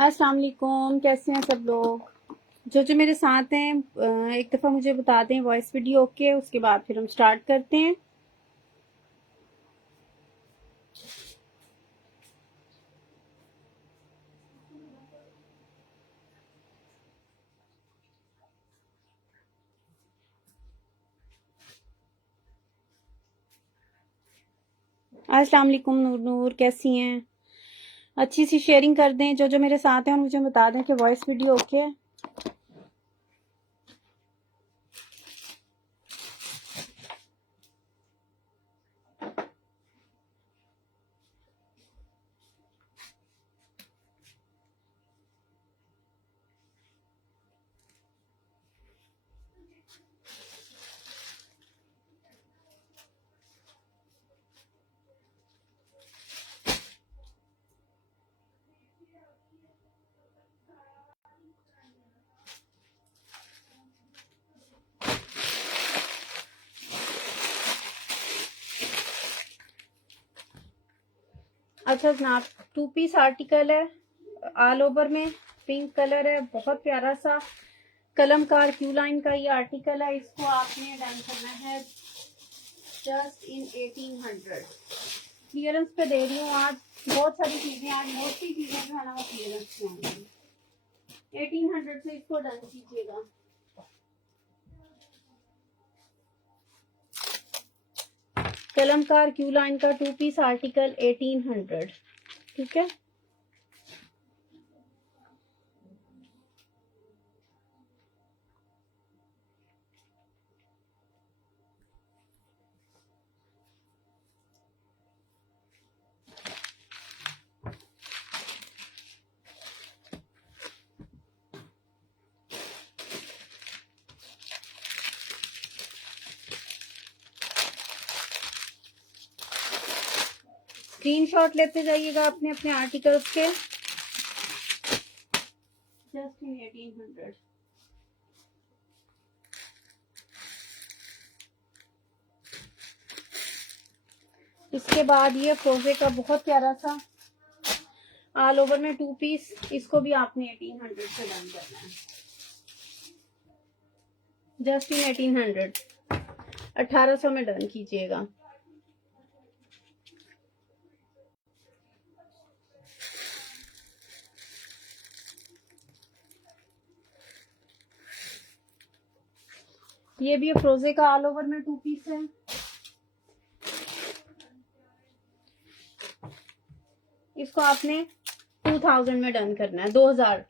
अस्सलाम वालेकुम, कैसे हैं सब लोग। जो मेरे साथ हैं एक दफ़ा मुझे बता दें वॉइस वीडियो ओके, उसके बाद फिर हम स्टार्ट करते हैं। अस्सलाम वालेकुम नूर नूर, कैसी हैं। अच्छी सी शेयरिंग कर दें जो मेरे साथ हैं और मुझे बता दें कि वॉइस वीडियो ओके है। अच्छा जनाब, 2 पीस आर्टिकल है, ऑल ओवर में पिंक कलर है, बहुत प्यारा सा कलमकार क्यू लाइन का ये आर्टिकल है। इसको आपने डन करना है जस्ट इन 1800। क्लियरेंस पे दे रही हूँ आज। बहुत सारी चीजें आज मोस्टली चीजें जो है ना वो क्लियरेंस पे आएंगी। 1800 से इसको डन कीजिएगा। कलमकार क्यू लाइन का 2 पीस आर्टिकल 1800, ठीक है। स्क्रीनशॉट लेते जाइएगा अपने अपने आर्टिकल्स के। Just in 1800। इसके बाद ये फ्रोजे का बहुत प्यारा सा ऑल ओवर में 2 पीस, इसको भी आपने 1800 से डन करना है। जस्ट इन 1800, 1800 में डन कीजिएगा। ये भी फ्रोजे का ऑल ओवर में 2 पीस है। इसको आपने 2000 में डन करना है। 2000,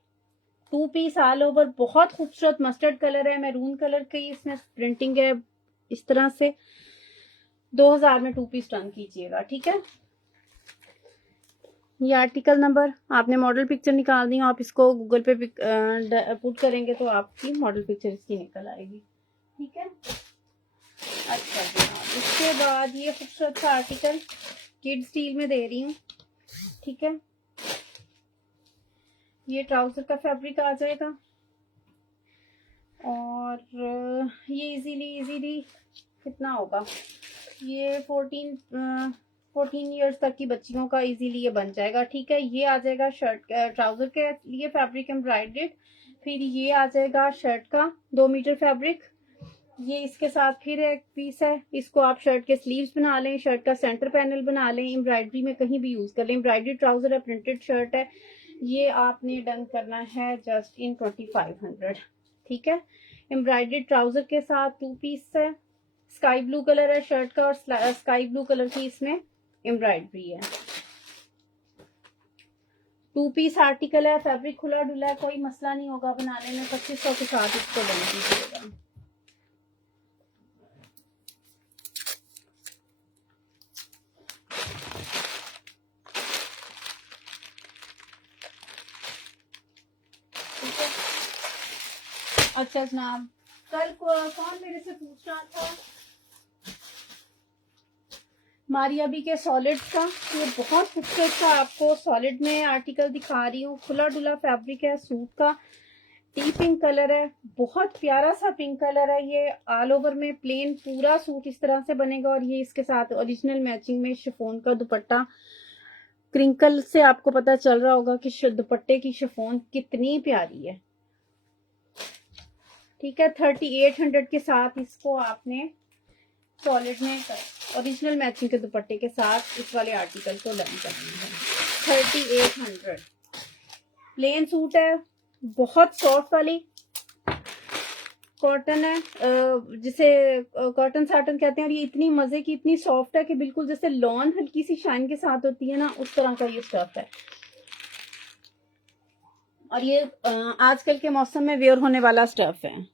2 पीस ऑल ओवर, बहुत खूबसूरत मस्टर्ड कलर है, मैरून कलर की इसमें प्रिंटिंग है इस तरह से। 2000 में 2 पीस डन कीजिएगा, ठीक है। ये आर्टिकल नंबर, आपने मॉडल पिक्चर निकाल दी, आप इसको गूगल पे पुट करेंगे तो आपकी मॉडल पिक्चर इसकी निकल आएगी, ठीक है। अच्छा जनाब, इसके बाद ये खूबसूरत सा आर्टिकल किड स्टील में दे रही हूँ, ठीक है। ये ट्राउजर का फैब्रिक आ जाएगा और ये इजीली कितना होगा, ये 14 इयर्स तक की बच्चियों का इजीली ये बन जाएगा, ठीक है। ये आ जाएगा शर्ट ट्राउजर के लिए फैब्रिक एम्ब्रॉयडर्ड। फिर ये आ जाएगा शर्ट का 2 मीटर फैब्रिक। ये इसके साथ फिर एक पीस है, इसको आप शर्ट के स्लीव्स बना लें, शर्ट का सेंटर पैनल बना लें, एम्ब्रॉयडरी में कहीं भी यूज कर लें। एम्ब्रॉयडरी ट्राउजर है, प्रिंटेड शर्ट है। ये आपने डन करना है जस्ट इन 2500, ठीक है। एम्ब्रॉयडरी ट्राउजर के साथ 2 पीस है। स्काई ब्लू कलर है शर्ट का और स्काई ब्लू कलर की इसमें एम्ब्रॉयडरी है। 2 पीस आर्टिकल है, फैब्रिक खुला डुला है, कोई मसला नहीं होगा बनाने में। 2500 के साथ इसको बन कीजिएगा। अच्छा जनाब, कल कौन मेरे से पूछ रहा था मारिया बी के सॉलिड का, ये बहुत खूबसूरत सा आपको सॉलिड में आर्टिकल दिखा रही हूँ। खुला डुला फैब्रिक है, सूट का टी पिंक कलर है, बहुत प्यारा सा पिंक कलर है। ये ऑल ओवर में प्लेन पूरा सूट इस तरह से बनेगा और ये इसके साथ ओरिजिनल मैचिंग में शिफॉन का दुपट्टा क्रिंकल से आपको पता चल रहा होगा कि दुपट्टे की शिफॉन कितनी प्यारी है। ठीक है, 3800 के साथ इसको आपने सॉलिड में ओरिजिनल मैचिंग के दुपट्टे के साथ इस वाले आर्टिकल को डन करना है। 3800 प्लेन सूट है, बहुत सॉफ्ट वाली कॉटन है, जिसे कॉटन साटन कहते हैं। और ये इतनी मजे की, इतनी सॉफ्ट है कि बिल्कुल जैसे लॉन हल्की सी शाइन के साथ होती है ना, उस तरह का ये स्टफ है। और ये आजकल के मौसम में वेयर होने वाला स्टफ है।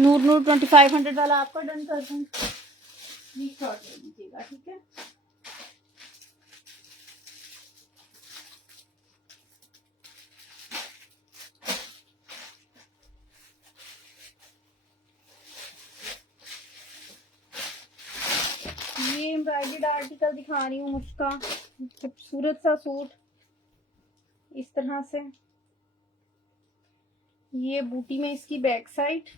नूर 2500 वाला आपका डन कर दूं, शॉर्ट ले लीजिएगा। ठीक है, ये एम्ब्रॉयडर्ड आर्टिकल दिखा रही हूँ, मुझका खूबसूरत सा सूट इस तरह से। ये बूटी में इसकी बैक साइड,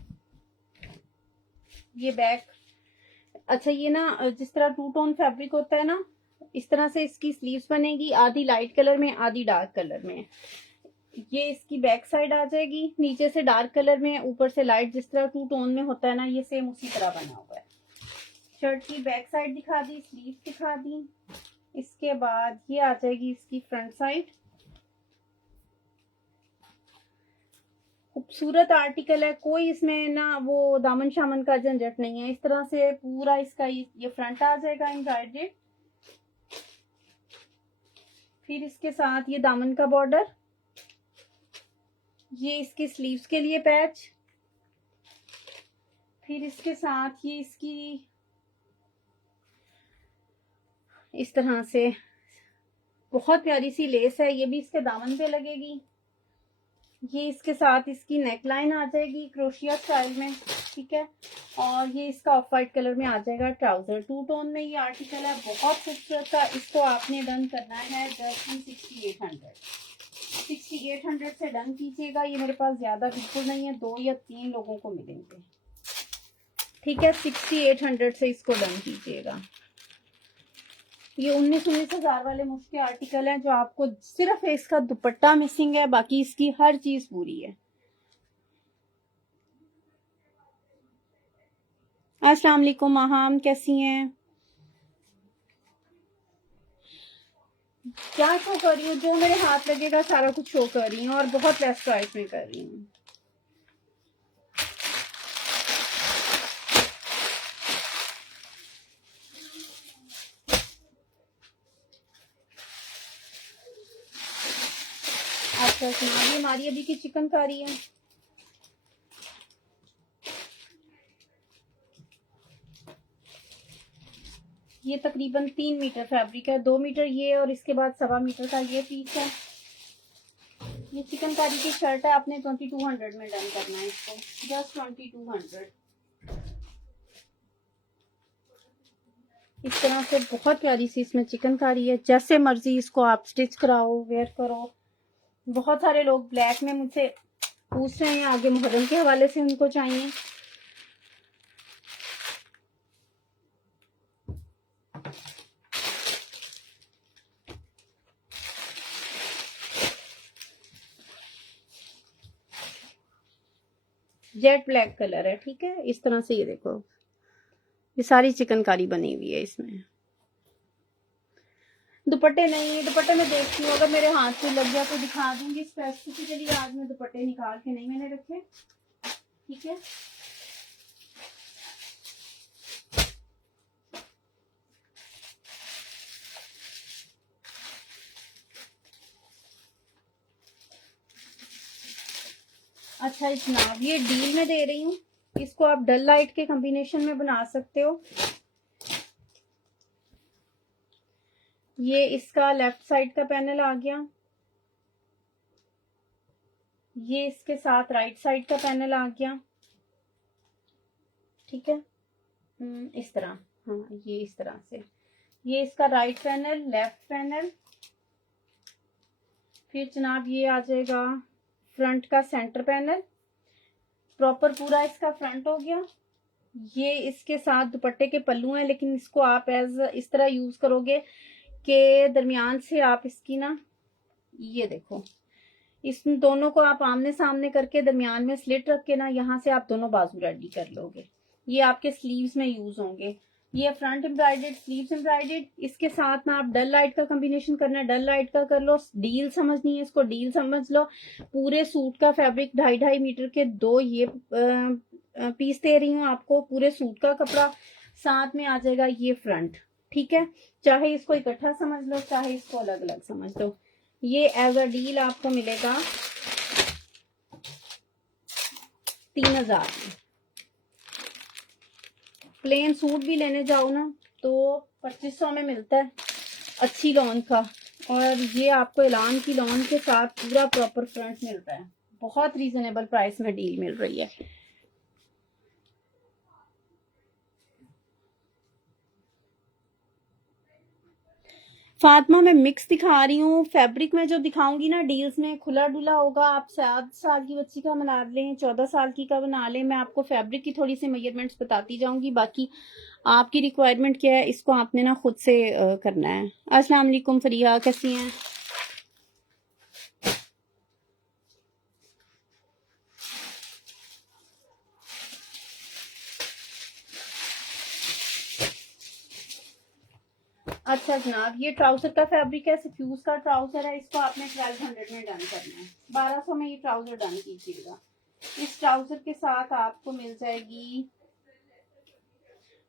ये बैक। अच्छा, ये ना जिस तरह टू टोन फैब्रिक होता है ना, इस तरह से इसकी स्लीव्स बनेगी, आधी लाइट कलर में आधी डार्क कलर में। ये इसकी बैक साइड आ जाएगी, नीचे से डार्क कलर में, ऊपर से लाइट, जिस तरह टू टोन में होता है ना, ये सेम उसी तरह बना हुआ है। शर्ट की बैक साइड दिखा दी, स्लीव दिखा दी। इसके बाद ये आ जाएगी इसकी फ्रंट साइड। खूबसूरत आर्टिकल है, कोई इसमें ना वो दामन शामन का झंझट नहीं है। इस तरह से पूरा इसका ये फ्रंट आ जाएगा एम्ब्रॉयडरी। फिर इसके साथ ये दामन का बॉर्डर, ये इसके स्लीव्स के लिए पैच। फिर इसके साथ ये इसकी इस तरह से बहुत प्यारी सी लेस है, ये भी इसके दामन पे लगेगी। ये इसके साथ इसकी नेकलाइन आ जाएगी क्रोशिया स्टाइल में। ठीक है, और ये इसका ऑफ वाइट कलर में आ जाएगा ट्राउजर। टू टोन में ये आर्टिकल है, बहुत खूबसूरत सा। इसको आपने डन करना है जस्ट 6800 से डन कीजिएगा। ये मेरे पास ज्यादा बिल्कुल नहीं है, 2 या 3 लोगों को मिलेंगे। ठीक है, 6800 से इसको डन कीजिएगा। ये 19,000 वाले मुझके आर्टिकल हैं, जो आपको सिर्फ इसका दुपट्टा मिसिंग है, बाकी इसकी हर चीज पूरी है। अस्सलाम वालेकुम महाम, कैसी हैं? क्या शो कर रही हूँ, जो मेरे हाथ लगेगा सारा कुछ शो कर रही हूँ, और बहुत लेस प्राइस में कर रही हूँ। अच्छा सुना, ये हमारी अभी की चिकनकारी है। ये तकरीबन 3 मीटर फैब्रिक है, 2 मीटर ये, और इसके बाद 1.25 मीटर का ये पीस है। ये चिकनकारी की शर्ट है, आपने 2200 में डन करना है इसको, जस्ट 2200। इस तरह से बहुत प्यारी सी इसमें चिकनकारी है, जैसे मर्जी इसको आप स्टिच कराओ, वेयर करो। बहुत सारे लोग ब्लैक में मुझसे पूछ रहे हैं, आगे मुहर्रम के हवाले से उनको चाहिए। जेट ब्लैक कलर है। ठीक है, इस तरह से ये देखो, ये सारी चिकनकारी बनी हुई है इसमें। दुपट्टे नहीं, दुपट्टे में देखती हूँ, अगर मेरे हाथ से लग गया तो दिखा दूंगी। स्पेसिफिकली आज मैं दुपट्टे निकाल के नहीं मैंने रखे। ठीक है, अच्छा जनाब, ये डील में दे रही हूँ, इसको आप डल लाइट के कॉम्बिनेशन में बना सकते हो। ये इसका लेफ्ट साइड का पैनल आ गया, ये इसके साथ राइट साइड का पैनल आ गया। ठीक है, इस तरह, हाँ ये इस तरह से, ये इसका राइट पैनल, लेफ्ट पैनल। फिर जनाब ये आ जाएगा फ्रंट का सेंटर पैनल, प्रॉपर पूरा इसका फ्रंट हो गया। ये इसके साथ दुपट्टे के पल्लू हैं, लेकिन इसको आप एज इस तरह यूज करोगे कि दरमियान से आप इसकी ना, ये देखो, इस दोनों को आप आमने सामने करके दरमियान में स्लिट रख के ना, यहाँ से आप दोनों बाजू रेडी कर लोगे। ये आपके स्लीव्स में यूज होंगे। ये फ्रंट एम्ब्रॉयडेड, स्लीव्स एम्ब्रॉयडेड। इसके साथ ना आप डल लाइट का कॉम्बिनेशन करना है, डल लाइट का कर लो। डील समझनी है इसको, डील समझ लो। पूरे सूट का फैब्रिक 2.5 मीटर के दो ये पीस दे रही हूँ आपको, पूरे सूट का कपड़ा। साथ में आ जाएगा ये फ्रंट, ठीक है। चाहे इसको इकट्ठा समझ लो, चाहे इसको अलग अलग समझ लो। ये एज अ डील आपको मिलेगा 3000 में। प्लेन सूट भी लेने जाओ ना तो 2500 में मिलता है, अच्छी लॉन का। और ये आपको एलान की लॉन के साथ पूरा प्रॉपर फ्रंट मिल रहा है। बहुत रीजनेबल प्राइस में डील मिल रही है। फातिमा मैं मिक्स दिखा रही हूँ। फैब्रिक में जो दिखाऊंगी ना डील्स में, खुला डुला होगा। आप 7 साल की बच्ची का बना लें, 14 साल की का बना लें, मैं आपको फैब्रिक की थोड़ी सी मेजरमेंट्स बताती जाऊंगी। बाकी आपकी रिक्वायरमेंट क्या है, इसको आपने ना खुद से करना है। अस्सलाम वालेकुम फरिया, कैसी हैं? अच्छा जनाब, ये ट्राउजर का फैब्रिक है, सफ्यूज का ट्राउजर है। इसको आपने 1200 में डन करना है। 1200 में ये ट्राउजर डन कीजिएगा। इस ट्राउजर के साथ आपको मिल जाएगी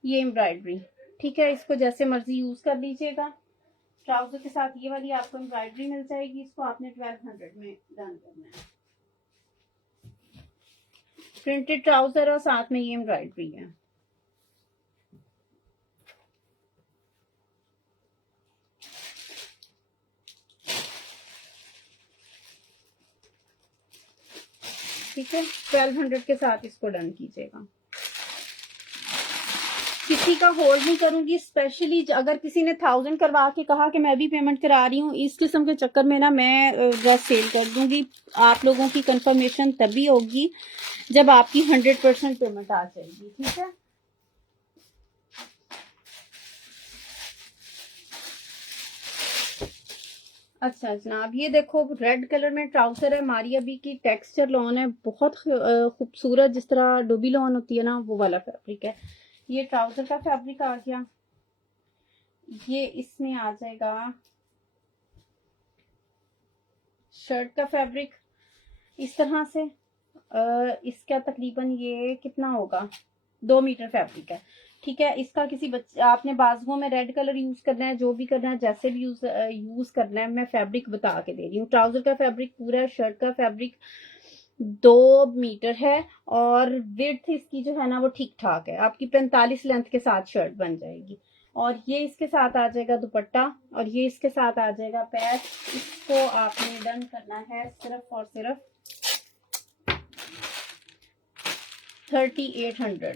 ये एम्ब्रॉयडरी, ठीक है। इसको जैसे मर्जी यूज कर लीजिएगा। ट्राउजर के साथ ये वाली आपको एम्ब्रॉयडरी मिल जाएगी। इसको आपने 1200 में डन करना है। प्रिंटेड ट्राउजर और साथ में ये एम्ब्रॉयडरी है। ठीक है, 1200 के साथ इसको डन कीजिएगा। किसी का होल्ड नहीं करूंगी। स्पेशली अगर किसी ने 1000 करवा के कहा कि मैं भी पेमेंट करा रही हूँ, इस किस्म के चक्कर में ना मैं ड्रेस सेल कर दूंगी। आप लोगों की कंफर्मेशन तभी होगी जब आपकी 100% पेमेंट आ जाएगी, ठीक है। अच्छा जनाब, ये देखो रेड कलर में ट्राउजर है। मारिया बी की टेक्सचर लॉन है, बहुत खूबसूरत, जिस तरह डोबी लॉन होती है ना, वो वाला फैब्रिक है। ये ट्राउजर का फैब्रिक आ गया। ये इसमें आ जाएगा शर्ट का फैब्रिक इस तरह से। इसका तकरीबन ये कितना होगा, 2 मीटर फैब्रिक है, ठीक है। इसका किसी बच्चे आपने बाजुओं में रेड कलर यूज करना है, जो भी करना है, जैसे भी यूज करना है, मैं फैब्रिक बता के दे रही हूँ। ट्राउजर का फैब्रिक पूरा है, शर्ट का फैब्रिक 2 मीटर है। और विड्थ इसकी जो है ना वो ठीक ठाक है, आपकी 45 लेंथ के साथ शर्ट बन जाएगी। और ये इसके साथ आ जाएगा दुपट्टा, और ये इसके साथ आ जाएगा पैच। इसको आपने डन करना है सिर्फ और सिर्फ 3800।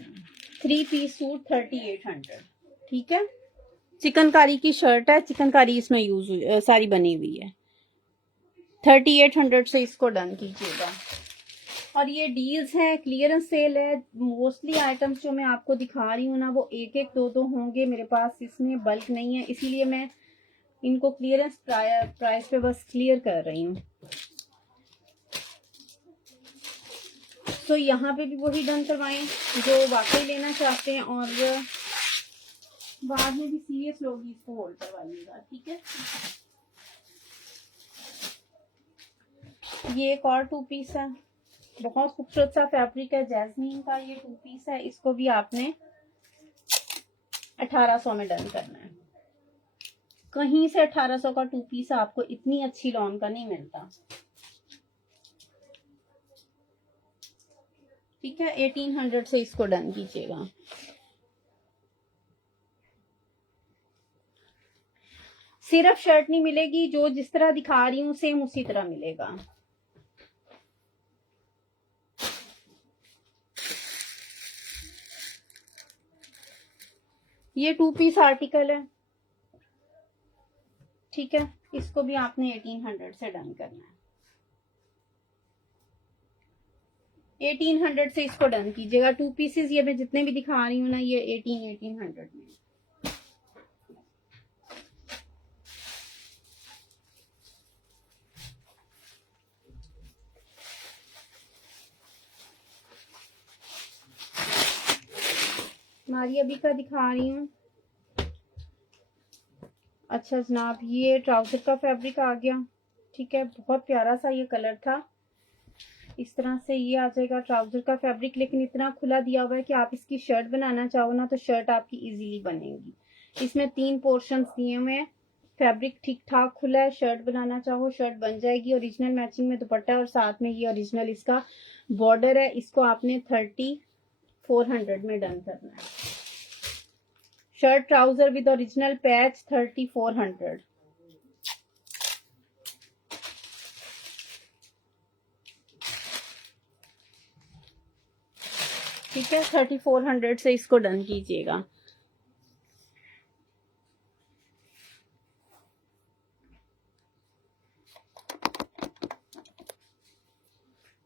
3 पीस सूट 3800, ठीक है। चिकनकारी की शर्ट है, चिकनकारी इसमें यूज सारी बनी हुई है। 3800 से इसको डन कीजिएगा। और ये डील्स है, क्लियरेंस सेल है। मोस्टली आइटम्स जो मैं आपको दिखा रही हूँ ना, वो एक एक दो दो होंगे मेरे पास, इसमें बल्क नहीं है, इसीलिए मैं इनको क्लियरेंस प्राइस पे बस क्लियर कर रही हूँ। तो यहाँ पे भी वही डन करवाएं जो वाकई लेना चाहते हैं, और बाद में भी सीरियस लोग इसको होल्ड करवाइएगा, ठीक है। ये एक और 2 पीस है, बहुत खूबसूरत सा फैब्रिक है, जैस्मीन का ये 2 पीस है। इसको भी आपने 1800 में डन करना है। कहीं से 1800 का 2 पीस आपको इतनी अच्छी लॉन का नहीं मिलता, ठीक है। 1800 से इसको डन कीजिएगा। सिर्फ शर्ट नहीं मिलेगी, जो जिस तरह दिखा रही हूँ सेम उसी तरह मिलेगा। ये 2 पीस आर्टिकल है, ठीक है। इसको भी आपने 1800 से डन करना है। 1800 से इसको डन कीजिएगा। 2 पीसेस ये मैं जितने भी दिखा रही हूँ ना, ये 1800 में। हमारी अभी का दिखा रही हूँ। अच्छा जनाब, ये ट्राउजर का फैब्रिक आ गया। ठीक है, बहुत प्यारा सा ये कलर था। इस तरह से ये आ जाएगा ट्राउजर का फैब्रिक, लेकिन इतना खुला दिया हुआ है कि आप इसकी शर्ट बनाना चाहो ना तो शर्ट आपकी इजीली बनेगी। इसमें 3 पोर्शंस दिए हुए हैं। फैब्रिक ठीक ठाक खुला है, शर्ट बनाना चाहो शर्ट बन जाएगी। ओरिजिनल मैचिंग में दुपट्टा और साथ में ये ओरिजिनल इसका बॉर्डर है। इसको आपने 3400 में डन करना है। Shirt trouser with original patch 3400। ठीक है, 3400 से इसको डन कीजिएगा।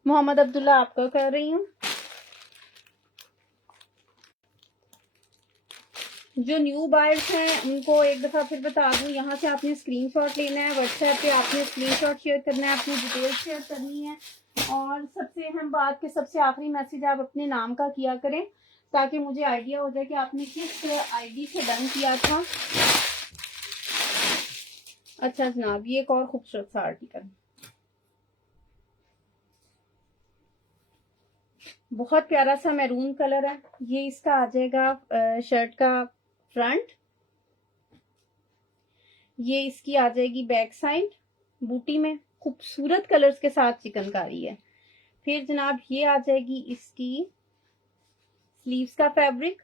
मोहम्मद अब्दुल्ला आपका कर रही हूँ। जो न्यू बायर्स हैं उनको एक दफा फिर बता दूं, यहाँ से आपने स्क्रीनशॉट लेना है, व्हाट्सएप पे आपने स्क्रीनशॉट शेयर करना है, अपनी डिटेल शेयर करनी है। और सबसे अहम बात कि सबसे आखिरी मैसेज आप अपने नाम का किया करें ताकि मुझे आइडिया हो जाए कि आपने किस आईडी से डन किया था। अच्छा जनाब, ये एक और खूबसूरत सा आर्टिकल, बहुत प्यारा सा मैरून कलर है। ये इसका आ जाएगा शर्ट का फ्रंट, ये इसकी आ जाएगी बैक साइड। बूटी में खूबसूरत कलर्स के साथ चिकनकारी है। फिर जनाब ये आ जाएगी इसकी स्लीव्स का फैब्रिक।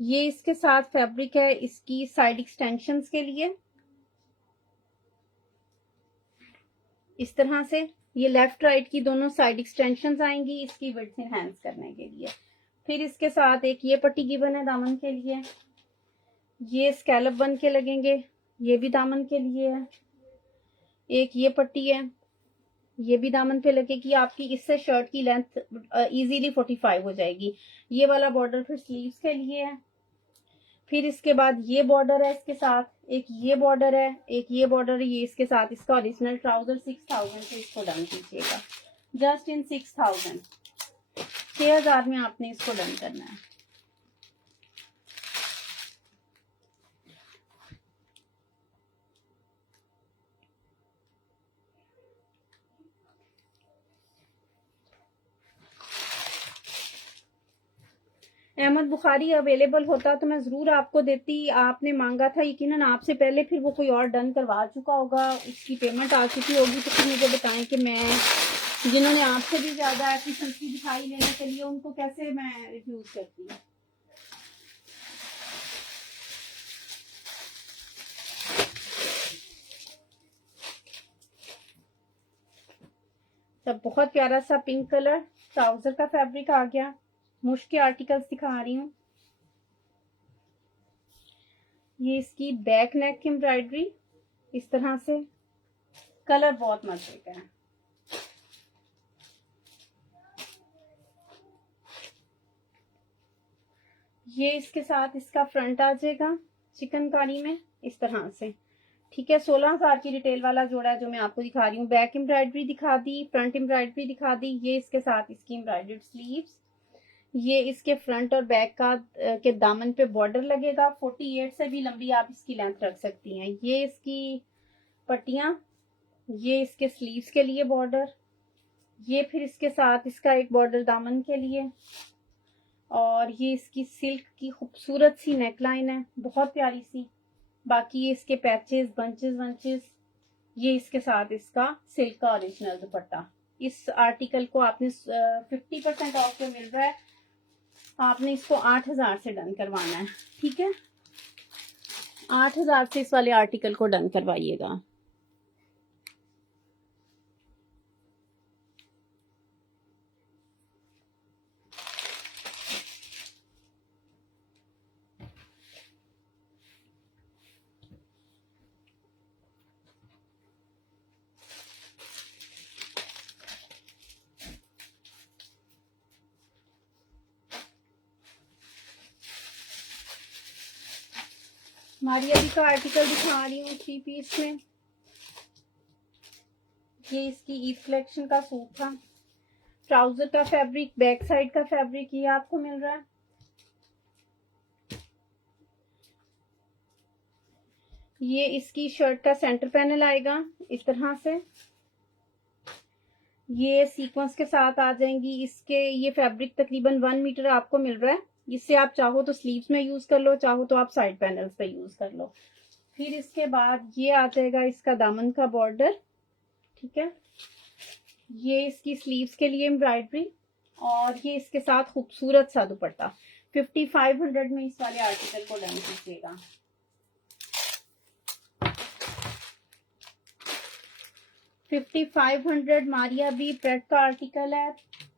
ये इसके साथ फैब्रिक है इसकी साइड एक्सटेंशंस के लिए। इस तरह से ये लेफ्ट राइट की दोनों साइड एक्सटेंशंस आएंगी इसकी विड्थ एनहांस करने के लिए। फिर इसके साथ एक ये पट्टी गिवन है दामन के लिए, ये स्कैलप बन के लगेंगे, ये भी दामन के लिए है। एक ये पट्टी है, ये भी दामन पे लगेगी आपकी। इससे शर्ट की लेंथ इजीली 45 हो जाएगी। ये वाला बॉर्डर फिर स्लीव्स के लिए है। फिर इसके बाद ये बॉर्डर है इसके साथ, एक ये बॉर्डर है, एक ये बॉर्डर है, ये इसके साथ इसका ओरिजिनल ट्राउजर 6000 से इसको डन कीजिएगा। जस्ट इन 6000, 6000 में आपने इसको डन करना है। अहमद बुखारी अवेलेबल होता तो मैं जरूर आपको देती। आपने मांगा था यकीनन आपसे पहले, फिर वो कोई और डन करवा चुका होगा, उसकी पेमेंट आ चुकी होगी। तो फिर मुझे बताएं कि मैं जिन्होंने आपसे भी ज्यादा एफिशिएंसी दिखाई लेने के लिए उनको कैसे मैं रिफ्यूज करती हूँ। तब बहुत प्यारा सा पिंक कलर ट्राउजर का फैब्रिक आ गया। मुश्क के आर्टिकल्स दिखा रही हूँ। ये इसकी बैक नेक की एम्ब्रॉयडरी इस तरह से, कलर बहुत मजे का है। ये इसके साथ इसका फ्रंट आ जाएगा चिकनकारी में इस तरह से। ठीक है, 16,000 की रिटेल वाला जोड़ा है जो मैं आपको दिखा रही हूँ। बैक एम्ब्रॉयडरी दिखा दी, फ्रंट एम्ब्रॉयडरी दिखा दी। ये इसके साथ इसकी एम्ब्रॉयडर्ड स्लीव्स, ये इसके फ्रंट और बैक का के दामन पे बॉर्डर लगेगा। 48 से भी लंबी आप इसकी लेंथ रख सकती हैं। ये इसकी पट्टियां, ये इसके स्लीव्स के लिए बॉर्डर, ये फिर इसके साथ इसका एक बॉर्डर दामन के लिए, और ये इसकी सिल्क की खूबसूरत सी नेकलाइन है, बहुत प्यारी सी। बाकी ये इसके पैचेस बंचेस वंचेस, ये इसके साथ इसका सिल्क का ओरिजिनल दुपट्टा। इस आर्टिकल को आपने 50% ऑफ पे मिल रहा है। आपने इसको 8000 से डन करवाना है। ठीक है, 8000 से इस वाले आर्टिकल को डन करवाइएगा। मारिया भी का आर्टिकल दिखा रही हूँ 3 पीस में। ये इसकी ईद कलेक्शन का सूट था। ट्राउजर का फैब्रिक, बैक साइड का फैब्रिक ये आपको मिल रहा है। ये इसकी शर्ट का सेंटर पैनल आएगा इस तरह से। ये सीक्वेंस के साथ आ जाएंगी इसके। ये फैब्रिक तकरीबन 1 मीटर आपको मिल रहा है। इससे आप चाहो तो स्लीव्स में यूज कर लो, चाहो तो आप साइड पैनल्स पे यूज कर लो। फिर इसके बाद ये आ जाएगा इसका दामन का बॉर्डर, ठीक है। ये इसकी स्लीव्स के लिए एम्ब्रॉयडरी, और ये इसके साथ खूबसूरत सा दुपट्टा। 5500 में इस वाले आर्टिकल को डन कीजिएगा। 5500 मारिया बी प्रेट का आर्टिकल है।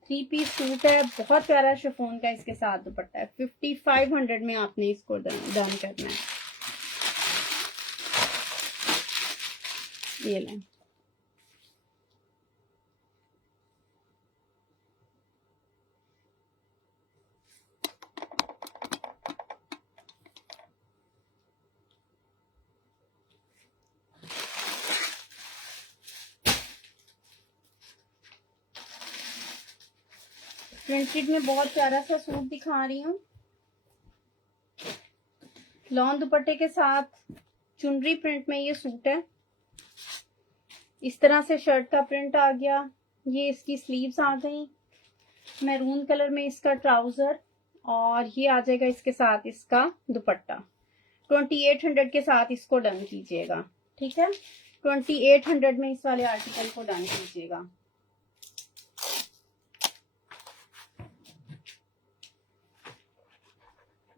3 पीस सूट है, बहुत प्यारा शिफॉन का इसके साथ दुपट्टा है। 5500 में आपने इसको डन करना है। ये लें। प्रिंटेड में बहुत प्यारा सा सूट दिखा रही हूँ। लॉन दुपट्टे के साथ चुनरी प्रिंट में ये सूट है। इस तरह से शर्ट का प्रिंट आ गया। ये इसकी स्लीव्स आ गई। मैरून कलर में इसका ट्राउजर, और ये आ जाएगा इसके साथ इसका दुपट्टा। 2800 के साथ इसको डन कीजिएगा, ठीक है। 2800 में इस वाले आर्टिकल को डन कीजिएगा।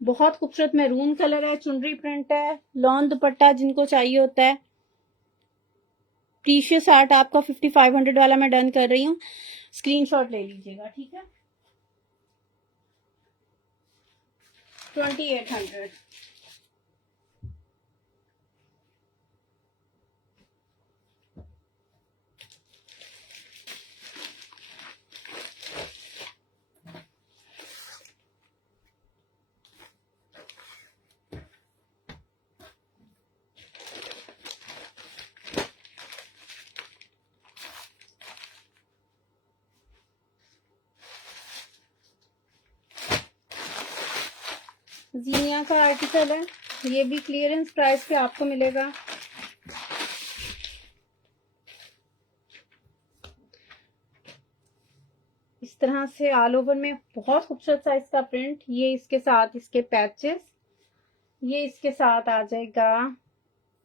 बहुत खूबसूरत मैरून कलर है, चुनरी प्रिंट है, लॉन दुपट्टा जिनको चाहिए होता है। प्रीशियस आर्ट आपका 5500 वाला मैं डन कर रही हूँ, स्क्रीनशॉट ले लीजिएगा, ठीक है। 2800। जीनिया का आर्टिकल है, ये भी क्लियरेंस प्राइस पे आपको मिलेगा। इस तरह से ऑल ओवर में बहुत खूबसूरत सा इसका प्रिंट। ये इसके साथ इसके पैचेस, ये इसके साथ आ जाएगा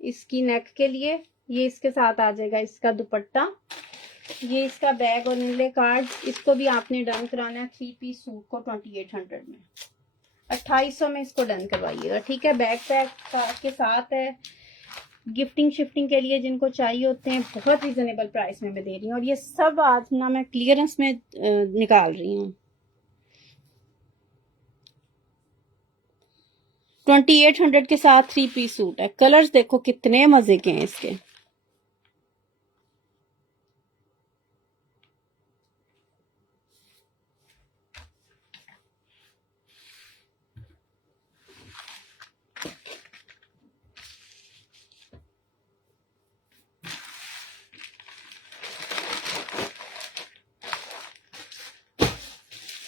इसकी नेक के लिए, ये इसके साथ आ जाएगा इसका दुपट्टा। ये इसका बैग और नीले कार्ड, इसको भी आपने डन कराना है 3 पीस सूट को 2800 में। 2800 में इसको डन करवाइएगा, ठीक है। बैक पैक के साथ है। गिफ्टिंग शिफ्टिंग के लिए जिनको चाहिए होते हैं, बहुत रीजनेबल प्राइस में मैं दे रही हूँ। और ये सब आज ना मैं क्लियरेंस में निकाल रही हूँ। 2800 के साथ 3 पीस सूट है। कलर्स देखो कितने मजे के हैं इसके।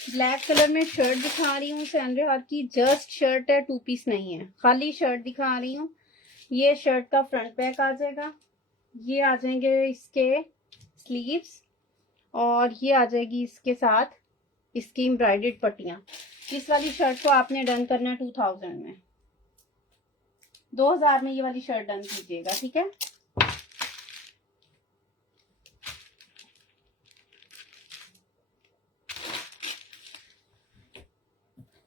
ब्लैक कलर में शर्ट दिखा रही हूँ सैंड्रे हार्ट की। जस्ट शर्ट है, 2 पीस नहीं है, खाली शर्ट दिखा रही हूँ। ये शर्ट का फ्रंट बैक आ जाएगा। ये आ जाएंगे इसके स्लीव्स, और ये आ जाएगी इसके साथ इसकी एम्ब्रॉयडर्ड पट्टियां। इस वाली शर्ट को आपने डन करना है 2000 में। 2000 में ये वाली शर्ट डन कीजिएगा, ठीक है।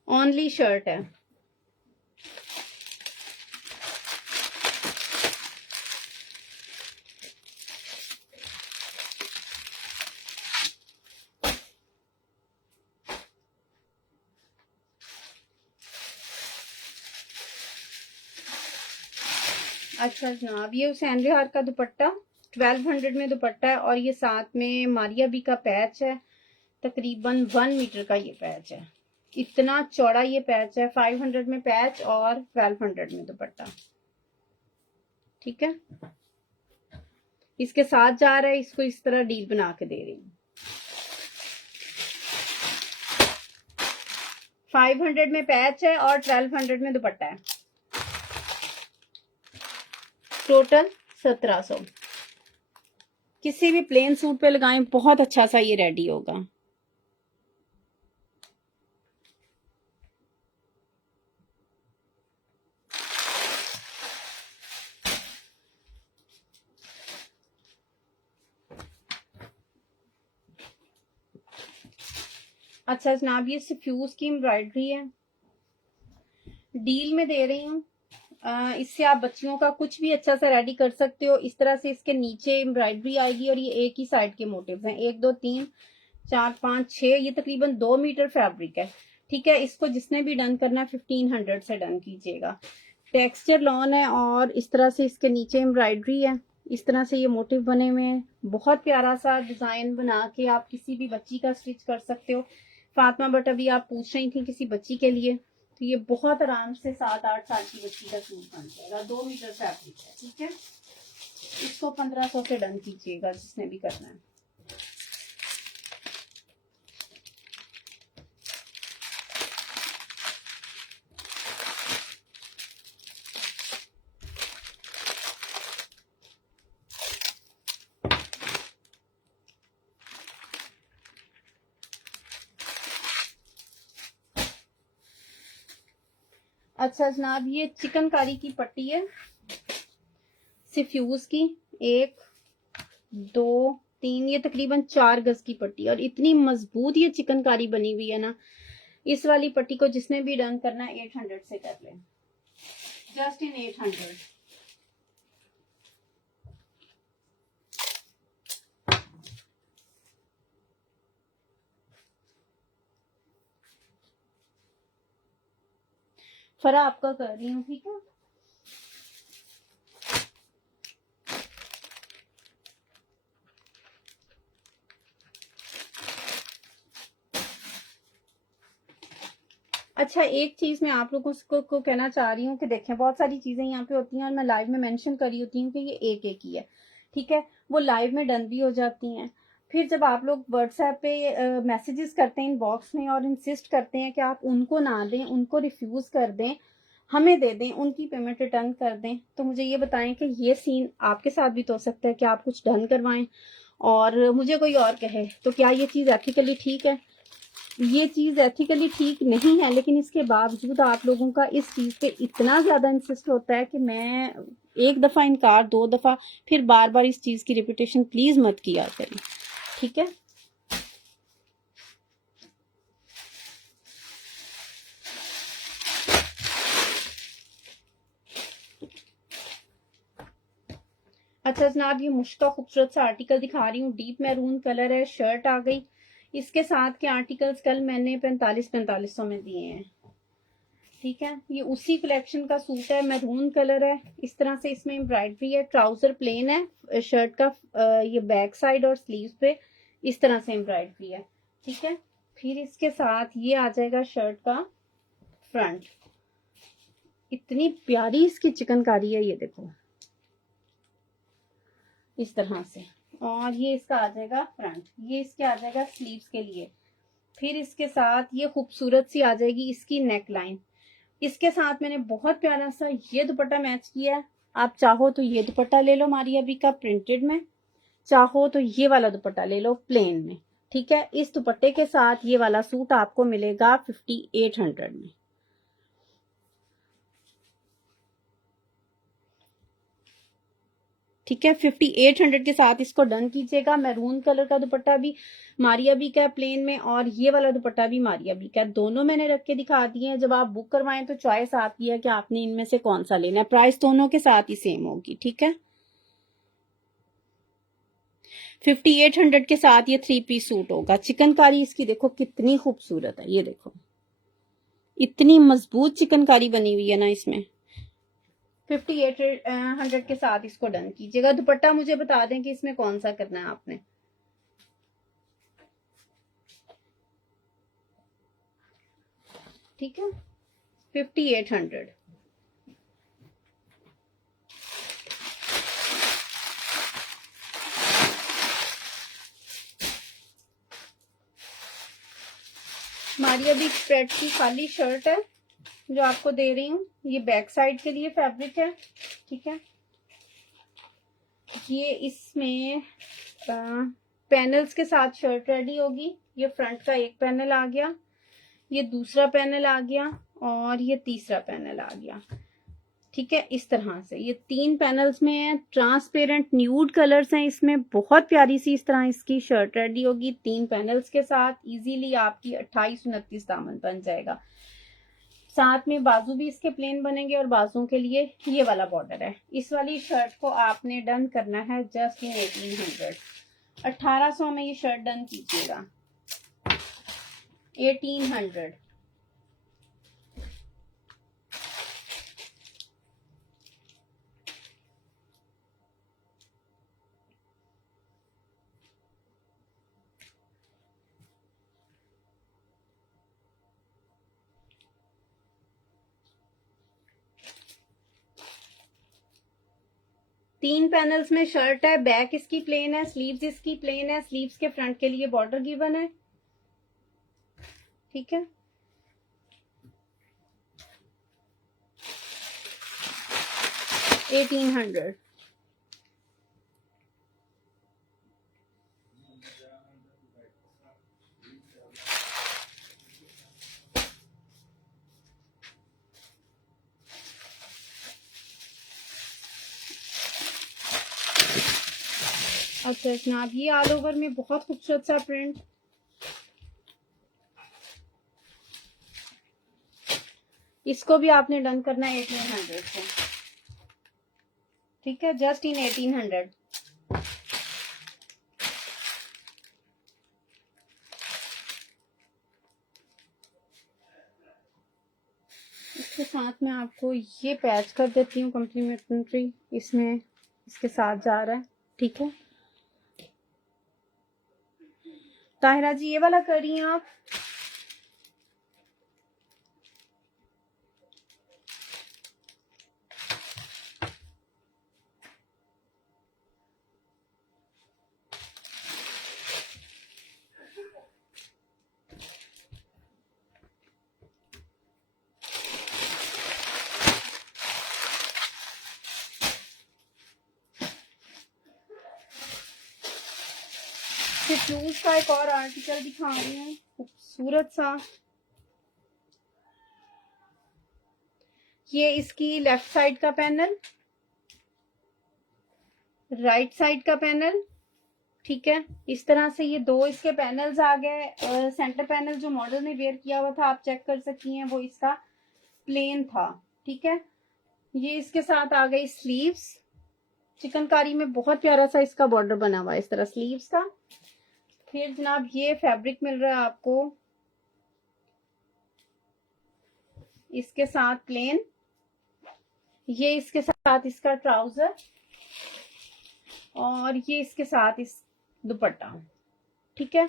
ओनली शर्ट है। अच्छा जनाब, ये सैंडे हार का दुपट्टा 1200 में दुपट्टा है, और ये साथ में मारिया बी का पैच है। तकरीबन 1 मीटर का ये पैच है, इतना चौड़ा ये पैच है। 500 में पैच और 1200 में दुपट्टा। ठीक है, इसके साथ जा रहा है, इसको इस तरह डील बना के दे रही हूँ। 500 में पैच है और 1200 में दुपट्टा है। टोटल 1700। किसी भी प्लेन सूट पे लगाएं, बहुत अच्छा सा ये रेडी होगा। अच्छा जनाब, ये सफ्यूज की एम्ब्रॉयडरी है, डील में दे रही हूँ। इससे आप बच्चियों का कुछ भी अच्छा सा रेडी कर सकते हो। इस तरह से इसके नीचे एम्ब्रॉयडरी आएगी और ये एक ही साइड के मोटिव्स हैं। 1 2 3 4 5 6, ये तकरीबन 2 मीटर फैब्रिक है। ठीक है, इसको जिसने भी डन करना है 1500 से डन कीजिएगा। टेक्सचर लॉन है और इस तरह से इसके नीचे एम्ब्रॉयडरी है। इस तरह से ये मोटिव बने हुए हैं। बहुत प्यारा सा डिजाइन बना के आप किसी भी बच्ची का स्टिच कर सकते हो। फातिमा बट अभी आप पूछ रही थी किसी बच्ची के लिए, तो ये बहुत आराम से 7-8 साल की बच्ची का सूट बन जाएगा। 2 मीटर फैब्रिक है। ठीक है, इसको 1500 से डन कीजिएगा जिसने भी करना है। अच्छा जनाब, ये चिकनकारी की पट्टी है सफ्यूज की। 1 2 3, ये तकरीबन 4 गज की पट्टी, और इतनी मजबूत ये चिकनकारी बनी हुई है ना। इस वाली पट्टी को जिसने भी डन करना है 800 से कर ले, जस्ट इन 800। फरा आपका कर रही हूँ। ठीक है, अच्छा एक चीज मैं आप लोगों को कहना चाह रही हूँ कि देखें, बहुत सारी चीजें यहाँ पे होती हैं और मैं लाइव में मेंशन कर रही होती हूँ कि ये एक एक ही है। ठीक है, वो लाइव में डन भी हो जाती हैं। फिर जब आप लोग व्हाट्सएप पे मैसेजेस करते हैं इनबॉक्स में और इंसिस्ट करते हैं कि आप उनको ना दें, उनको रिफ्यूज कर दें, हमें दे दें, उनकी पेमेंट रिटर्न कर दें, तो मुझे ये बताएं कि ये सीन आपके साथ भी तो हो सकता है कि आप कुछ डन करवाएं और मुझे कोई और कहे, तो क्या ये चीज एथिकली ठीक है? ये चीज एथिकली ठीक नहीं है, लेकिन इसके बावजूद आप लोगों का इस चीज पे इतना ज्यादा इंसिस्ट होता है कि मैं एक दफा इनकार, 2 दफा, फिर बार बार इस चीज की रिपीटेशन प्लीज मत किया करें। ठीक है, अच्छा जनाब, ये मुश्का खूबसूरत सा आर्टिकल दिखा रही हूँ। डीप मैरून कलर है, शर्ट आ गई। इसके साथ के आर्टिकल्स कल मैंने 4500 में दिए हैं। ठीक है, ये उसी कलेक्शन का सूट है, मैरून कलर है। इस तरह से इसमें एम्ब्रॉयडरी है, ट्राउजर प्लेन है, शर्ट का ये बैक साइड और स्लीव्स पे इस तरह से एम्ब्रॉयडरी है। ठीक है, फिर इसके साथ ये आ जाएगा शर्ट का फ्रंट। इतनी प्यारी इसकी चिकनकारी है, ये देखो इस तरह से। और ये इसका आ जाएगा फ्रंट, ये इसके आ जाएगा स्लीव्स के लिए। फिर इसके साथ ये खूबसूरत सी आ जाएगी इसकी नेक लाइन। इसके साथ मैंने बहुत प्यारा सा ये दुपट्टा मैच किया है। आप चाहो तो ये दुपट्टा ले लो मारिया बी का प्रिंटेड में, चाहो तो ये वाला दुपट्टा ले लो प्लेन में। ठीक है, इस दुपट्टे के साथ ये वाला सूट आपको मिलेगा 5800 में। ठीक है, 5800 के साथ इसको डन कीजिएगा। मैरून कलर का दुपट्टा भी मारिया बी का प्लेन में और ये वाला दुपट्टा भी मारिया बी का, दोनों मैंने रख के दिखा दिए हैं। जब आप बुक करवाएं तो चॉइस आपकी है कि आपने इनमें से कौन सा लेना है। प्राइस दोनों के साथ ही सेम होगी। ठीक है, 5800 के साथ ये 3 पीस सूट होगा। चिकनकारी इसकी देखो कितनी खूबसूरत है, ये देखो इतनी मजबूत चिकनकारी बनी हुई है ना इसमें। 5800 के साथ इसको डन कीजिएगा। दुपट्टा मुझे बता दें कि इसमें कौन सा करना है आपने। ठीक है, 5800। हमारी अभी स्प्रेड की खाली शर्ट है जो आपको दे रही हूँ। ये बैक साइड के लिए फैब्रिक है, ठीक है। ये इसमें पैनल्स के साथ शर्ट रेडी होगी। ये फ्रंट का एक पैनल आ गया, ये दूसरा पैनल आ गया और ये तीसरा पैनल आ गया, ठीक है। इस तरह से ये 3 पैनल्स में है। ट्रांसपेरेंट न्यूड कलर्स हैं इसमें। बहुत प्यारी सी इस तरह इसकी शर्ट रेडी होगी 3 पैनल्स के साथ। इजीली आपकी 28-29 दामन बन जाएगा। साथ में बाजू भी इसके प्लेन बनेंगे और बाजुओं के लिए ये वाला बॉर्डर है। इस वाली शर्ट को आपने डन करना है जस्ट इन 1800। 1800 में ये शर्ट डन कीजिएगा। 1800। तीन पैनल्स में शर्ट है। बैक इसकी प्लेन है, स्लीव्स इसकी प्लेन है। स्लीव्स के फ्रंट के लिए बॉर्डर गिवन है, ठीक है। $1800। अच्छा जनाब, ये ऑल ओवर में बहुत खूबसूरत सा प्रिंट। इसको भी आपने डन करना है 1800 से, ठीक है। Just in 1800। इसके साथ में आपको ये पैच कर देती हूँ कम्प्लीमेंट्री, इसमें इसके साथ जा रहा है, ठीक है। ताहिरा जी ये वाला करिए आप। फ्यूज का एक और आर्टिकल दिखा रही हूँ खूबसूरत सा। ये इसकी लेफ्ट साइड का पैनल, राइट साइड का पैनल, ठीक है। इस तरह से ये 2 इसके पैनल्स आ गए। सेंटर पैनल जो मॉडल ने वेयर किया हुआ था आप चेक कर सकती हैं, वो इसका प्लेन था, ठीक है। ये इसके साथ आ गई स्लीव्स। चिकनकारी में बहुत प्यारा सा इसका बॉर्डर बना हुआ है इस तरह स्लीव्स का। फिर जनाब ये फैब्रिक मिल रहा है आपको इसके साथ प्लेन। ये इसके साथ इसका ट्राउजर और ये इसके साथ इस दुपट्टा, ठीक है।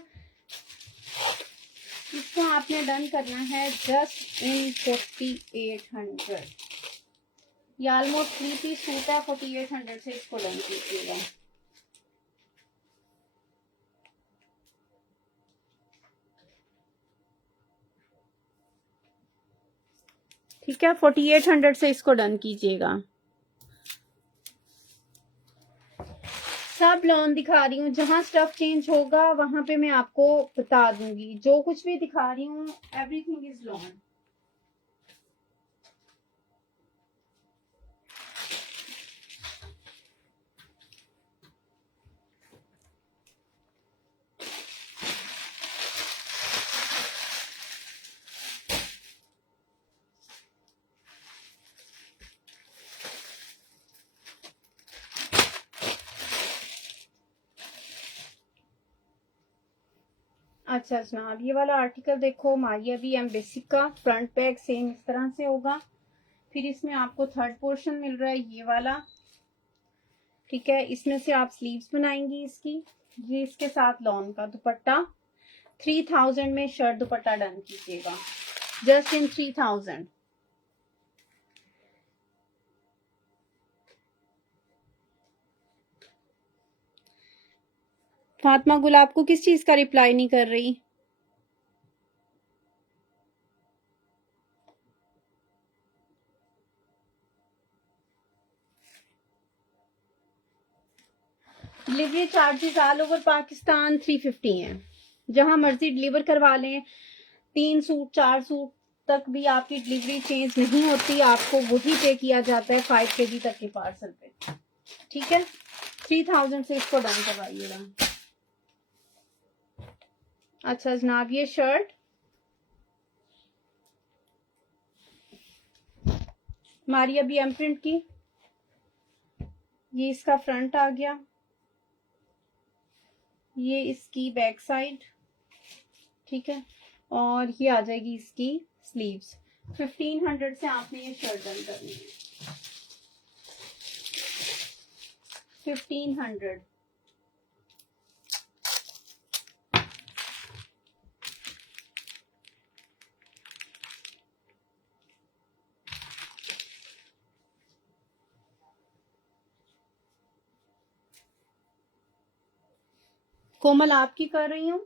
इसको आपने डन करना है जस्ट इन 4800। ये ऑलमोस्ट 3 पीस सूट है। 4800 से इसको डन कीजिएगा। ठीक है, 4800 से इसको डन कीजिएगा। सब लॉन दिखा रही हूँ, जहां स्टफ चेंज होगा वहां पे मैं आपको बता दूंगी। जो कुछ भी दिखा रही हूँ एवरीथिंग इज लॉन। अच्छा जनाब, ये वाला आर्टिकल देखो, मारिया भी एम बेसिक का फ्रंट बैक सेम इस तरह से होगा। फिर इसमें आपको थर्ड पोर्शन मिल रहा है ये वाला, ठीक है। इसमें से आप स्लीव्स बनाएंगी इसकी। ये इसके साथ लॉन का दुपट्टा। 3000 में शर्ट दुपट्टा डन कीजिएगा, जस्ट इन 3000। फातिमा गुल आपको किस चीज का रिप्लाई नहीं कर रही? Delivery charges all over Pakistan 350 हैं, जहां मर्जी डिलीवर करवा लें। 3 सूट 4 सूट तक भी आपकी डिलीवरी चेंज नहीं होती, आपको वही पे किया जाता है 5 kg तक के पार्सल पे, ठीक है। 3000 से इसको डन करवाइएगा। अच्छा जनाब, ये शर्ट हमारी अभी एम प्रिंट की, ये इसका फ्रंट आ गया, ये इसकी बैक साइड, ठीक है, और ये आ जाएगी इसकी स्लीव्स। 1500 से आपने ये शर्ट डन करनी है। 1500। कोमल आपकी कर रही हूँ।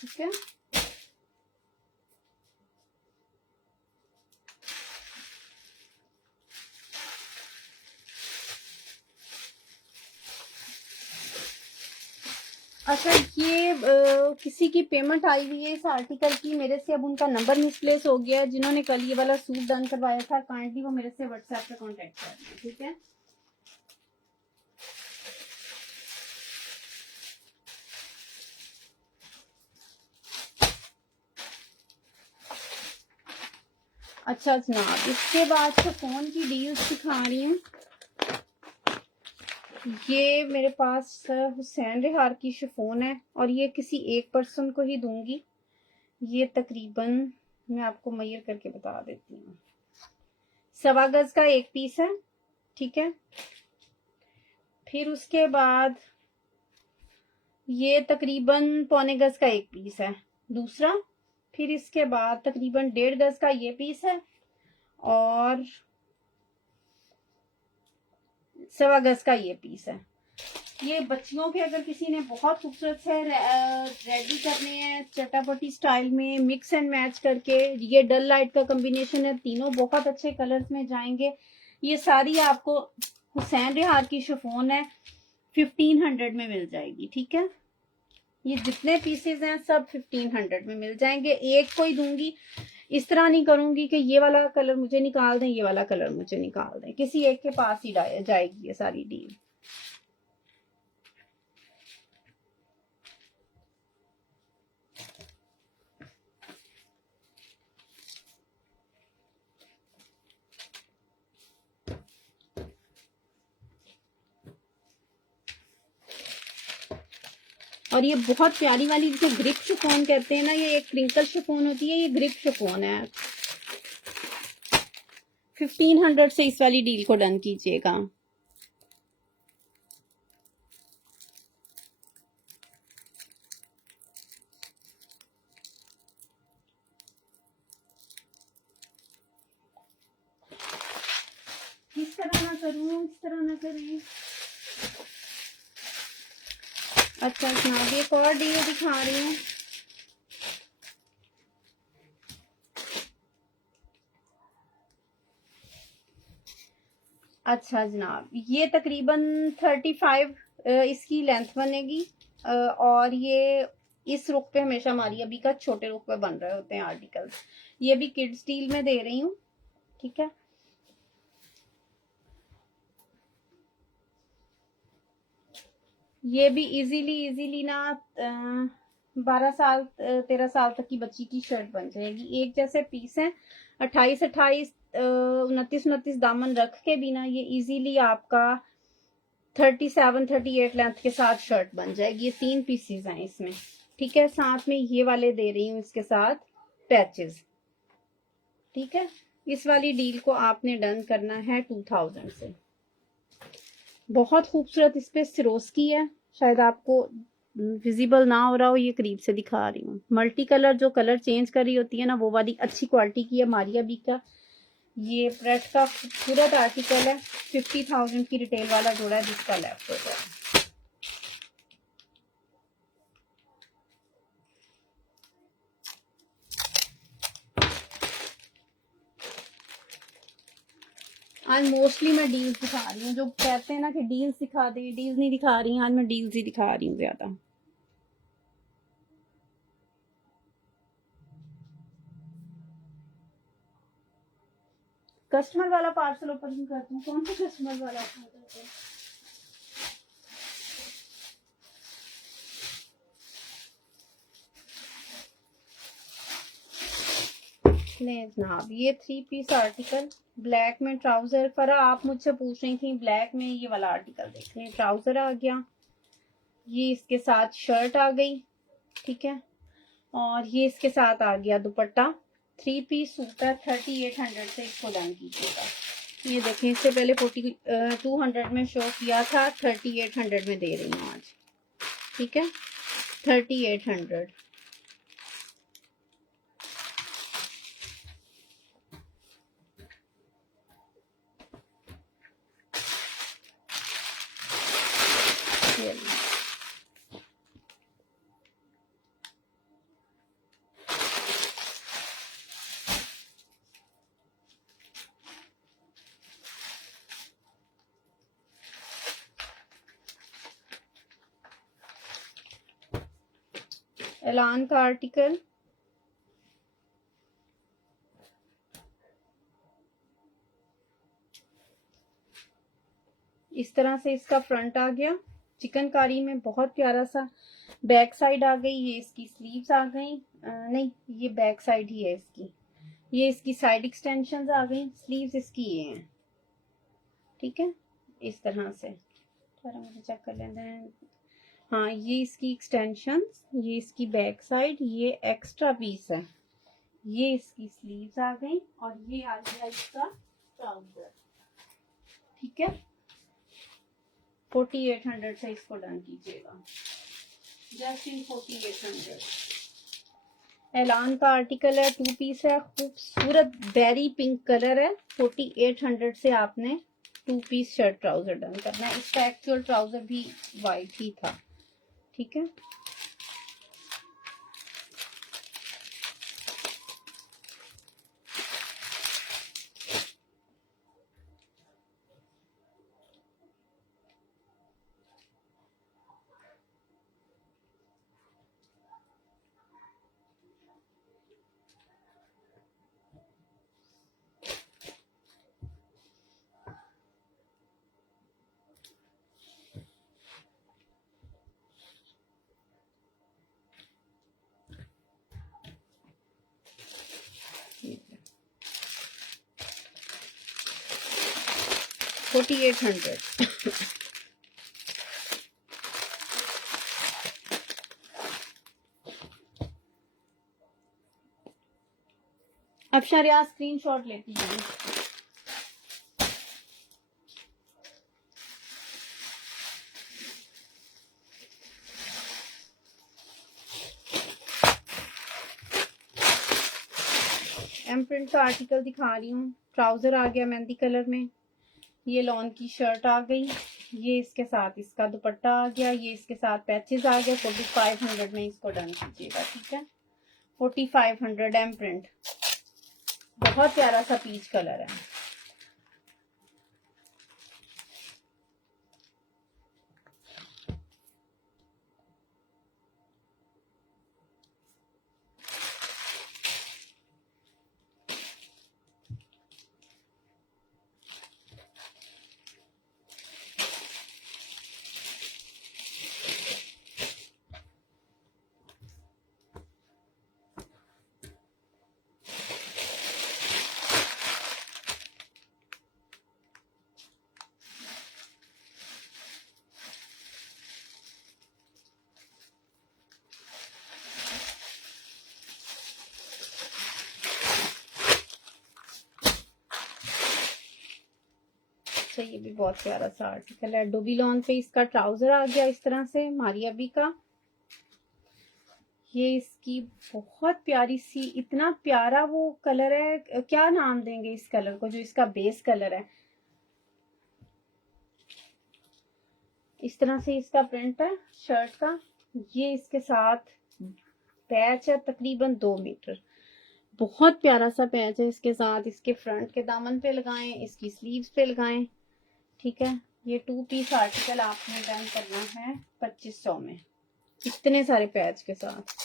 ठीक है, अच्छा ये किसी की पेमेंट आई हुई है इस आर्टिकल की मेरे से, अब उनका नंबर मिसप्लेस हो गया है। जिन्होंने कल ये वाला सूट डन करवाया था, काइंडली वो मेरे से व्हाट्सएप पे कांटेक्ट कर लें, ठीक है। अच्छा जनाब, इसके बाद शिफॉन की डील्स दिखा रही हूँ। ये मेरे पास हुसैन रिहार की शिफॉन है और ये किसी एक पर्सन को ही दूंगी। ये तकरीबन मैं आपको मैयर करके बता देती हूँ, 1.25 गज का एक पीस है, ठीक है। फिर उसके बाद ये तकरीबन 1.25 गज का एक पीस है दूसरा। फिर इसके बाद तकरीबन 1.5 गज का ये पीस है और 1.25 गज का ये पीस है। ये बच्चियों के अगर किसी ने बहुत खूबसूरत से रेडी करने हैं चटापटी स्टाइल में, मिक्स एंड मैच करके, ये डल लाइट का कॉम्बिनेशन है, तीनों बहुत अच्छे कलर्स में जाएंगे। ये सारी आपको हुसैन रिहार की शिफॉन है, 1500 में मिल जाएगी, ठीक है। ये जितने पीसेज हैं सब 1500 में मिल जाएंगे। एक को ही दूंगी, इस तरह नहीं करूंगी कि ये वाला कलर मुझे निकाल दें, ये वाला कलर मुझे निकाल दें, किसी एक के पास ही जाएगी ये सारी डील। और ये बहुत प्यारी वाली जिसे ग्रिप शिफॉन कहते हैं ना, ये एक क्रिंकल शिफॉन होती है, ये ग्रिप शिफॉन है। 1500 से इस वाली डील को डन कीजिएगा। किस तरह ना करूं, इस तरह ना करें। अच्छा जनाब, एक और डील दिखा रही हूँ। अच्छा जनाब, ये तकरीबन 35 इसकी लेंथ बनेगी और ये इस रुख पे हमेशा हमारी अभी का छोटे रुख पे बन रहे होते हैं आर्टिकल्स। ये भी किड्स डील में दे रही हूँ, ठीक है। ये भी इजीली ना 12 साल 13 साल तक की बच्ची की शर्ट बन जाएगी। एक जैसे पीस है, 28 29 दामन रख के भी ना ये इजीली आपका 37-38 लेंथ के साथ शर्ट बन जाएगी। ये 3 पीसेस हैं इसमें, ठीक है। साथ में ये वाले दे रही हूँ इसके साथ पैचेस, ठीक है। इस वाली डील को आपने डन करना है 2000 से। बहुत खूबसूरत इस पे सिरोस्की है, शायद आपको विजिबल ना हो रहा हो, ये करीब से दिखा रही हूँ। मल्टी कलर जो कलर चेंज कर रही होती है ना, वो वाली अच्छी क्वालिटी की है मारिया बी का। ये प्रेट का खूबसूरत आर्टिकल है। 50,000 की रिटेल वाला जोड़ा है जिसका लेफ्ट हो जाए। आज मोस्टली मैं डील्स दिखा रही हूँ। जो कहते हैं ना कि डील्स दिखा दे, डील्स नहीं दिखा रही, आज मैं डील्स ही दिखा रही हूँ ज्यादा। कस्टमर वाला पार्सल ओपन करती हूँ। कौन सा कस्टमर वाला ओपन करते हैं? जनाब ये 3 पीस आर्टिकल ब्लैक में ट्राउजर। फरा आप मुझसे पूछ रही थी ब्लैक में ये वाला आर्टिकल देखें। ट्राउजर आ गया, ये इसके साथ शर्ट आ गई, ठीक है, और ये इसके साथ आ गया दुपट्टा। 3 पीस सूट है। 3800 से इसको डन कीजिएगा। ये देखें, इससे पहले 200 में शो किया था, 3800 में दे रही हूँ आज, ठीक है, 3800। एलान का आर्टिकल, इस तरह से इसका फ्रंट आ गया चिकनकारी में, बहुत प्यारा सा। बैक साइड आ गई, ये इसकी स्लीव्स आ गई, नहीं ये बैक साइड ही है इसकी। ये इसकी साइड एक्सटेंशंस आ गई, स्लीव्स इसकी ये हैं, ठीक है, इस तरह से। थोड़ा मुझे चेक कर लेते हैं। हाँ ये इसकी एक्सटेंशंस, ये इसकी बैक साइड, ये एक्स्ट्रा पीस है, ये इसकी स्लीव्स आ गई, और ये आ गया इसका ट्राउजर, ठीक है। 4800 से इसको डन कीजिएगा, जस्ट इन 4800। एलान का आर्टिकल है, 2 पीस है, खूबसूरत बेरी पिंक कलर है। 4800 से आपने 2 पीस शर्ट ट्राउजर डन करना है। इसका एक्चुअल ट्राउजर भी वाइट ही था, ठीक है। $4800। अब शरिया स्क्रीनशॉट लेती हूँ। एम प्रिंट का आर्टिकल दिखा रही हूँ। ट्राउजर आ गया मेहंदी कलर में, ये लॉन की शर्ट आ गई, ये इसके साथ इसका दुपट्टा आ गया, ये इसके साथ पैचेस आ गए। 4500 में इसको डन कीजिएगा, ठीक है। 4500 एम प्रिंट, बहुत प्यारा सा पीच कलर है। अच्छा, ये भी बहुत प्यारा सा आर्टिकल है। डोबिलॉन पे इसका ट्राउजर आ गया इस तरह से, मारिया बी का। ये इसकी बहुत प्यारी सी, इतना प्यारा वो कलर है, क्या नाम देंगे इस कलर को, जो इसका बेस कलर है। इस तरह से इसका प्रिंट है शर्ट का। ये इसके साथ पैच है तकरीबन 2 मीटर, बहुत प्यारा सा पैच है इसके साथ। इसके फ्रंट के दामन पे लगाएं, इसकी स्लीव्स पे लगाएं, ठीक है। ये 2 पीस आर्टिकल आपने डन करना है 2500 में, इतने सारे पैच के साथ।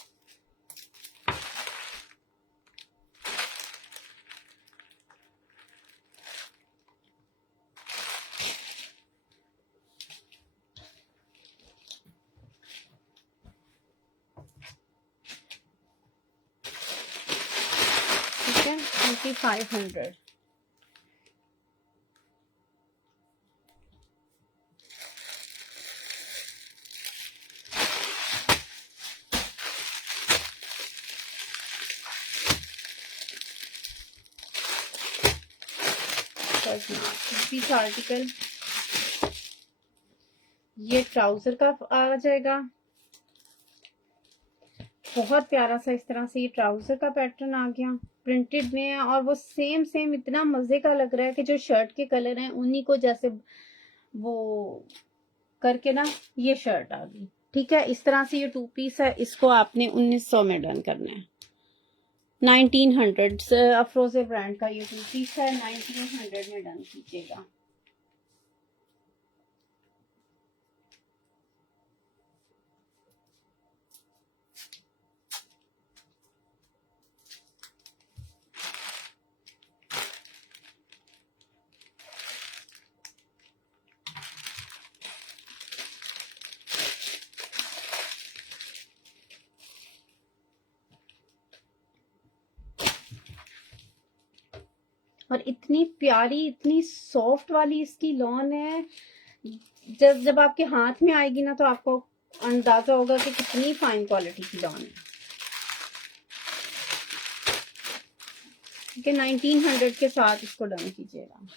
ठीक है, 2500। पीस आर्टिकल, ये ट्राउजर का आ जाएगा, बहुत प्यारा सा। इस तरह से ये ट्राउजर का पैटर्न आ गया, प्रिंटेड में है, और वो सेम सेम इतना मजे का लग रहा है कि जो शर्ट के कलर हैं उन्हीं को जैसे वो करके ना ये शर्ट आ गई। ठीक है, इस तरह से ये 2 पीस है, इसको आपने 1900 में डन करना है। 1900 अफरोजे ब्रांड का ये 2 पीस है, 1900 में डन कीजिएगा। और इतनी प्यारी, इतनी सॉफ्ट वाली इसकी लॉन है, जब आपके हाथ में आएगी ना तो आपको अंदाजा होगा कि कितनी फाइन क्वालिटी की लॉन है। ठीक है, 1900 के साथ इसको डन कीजिएगा।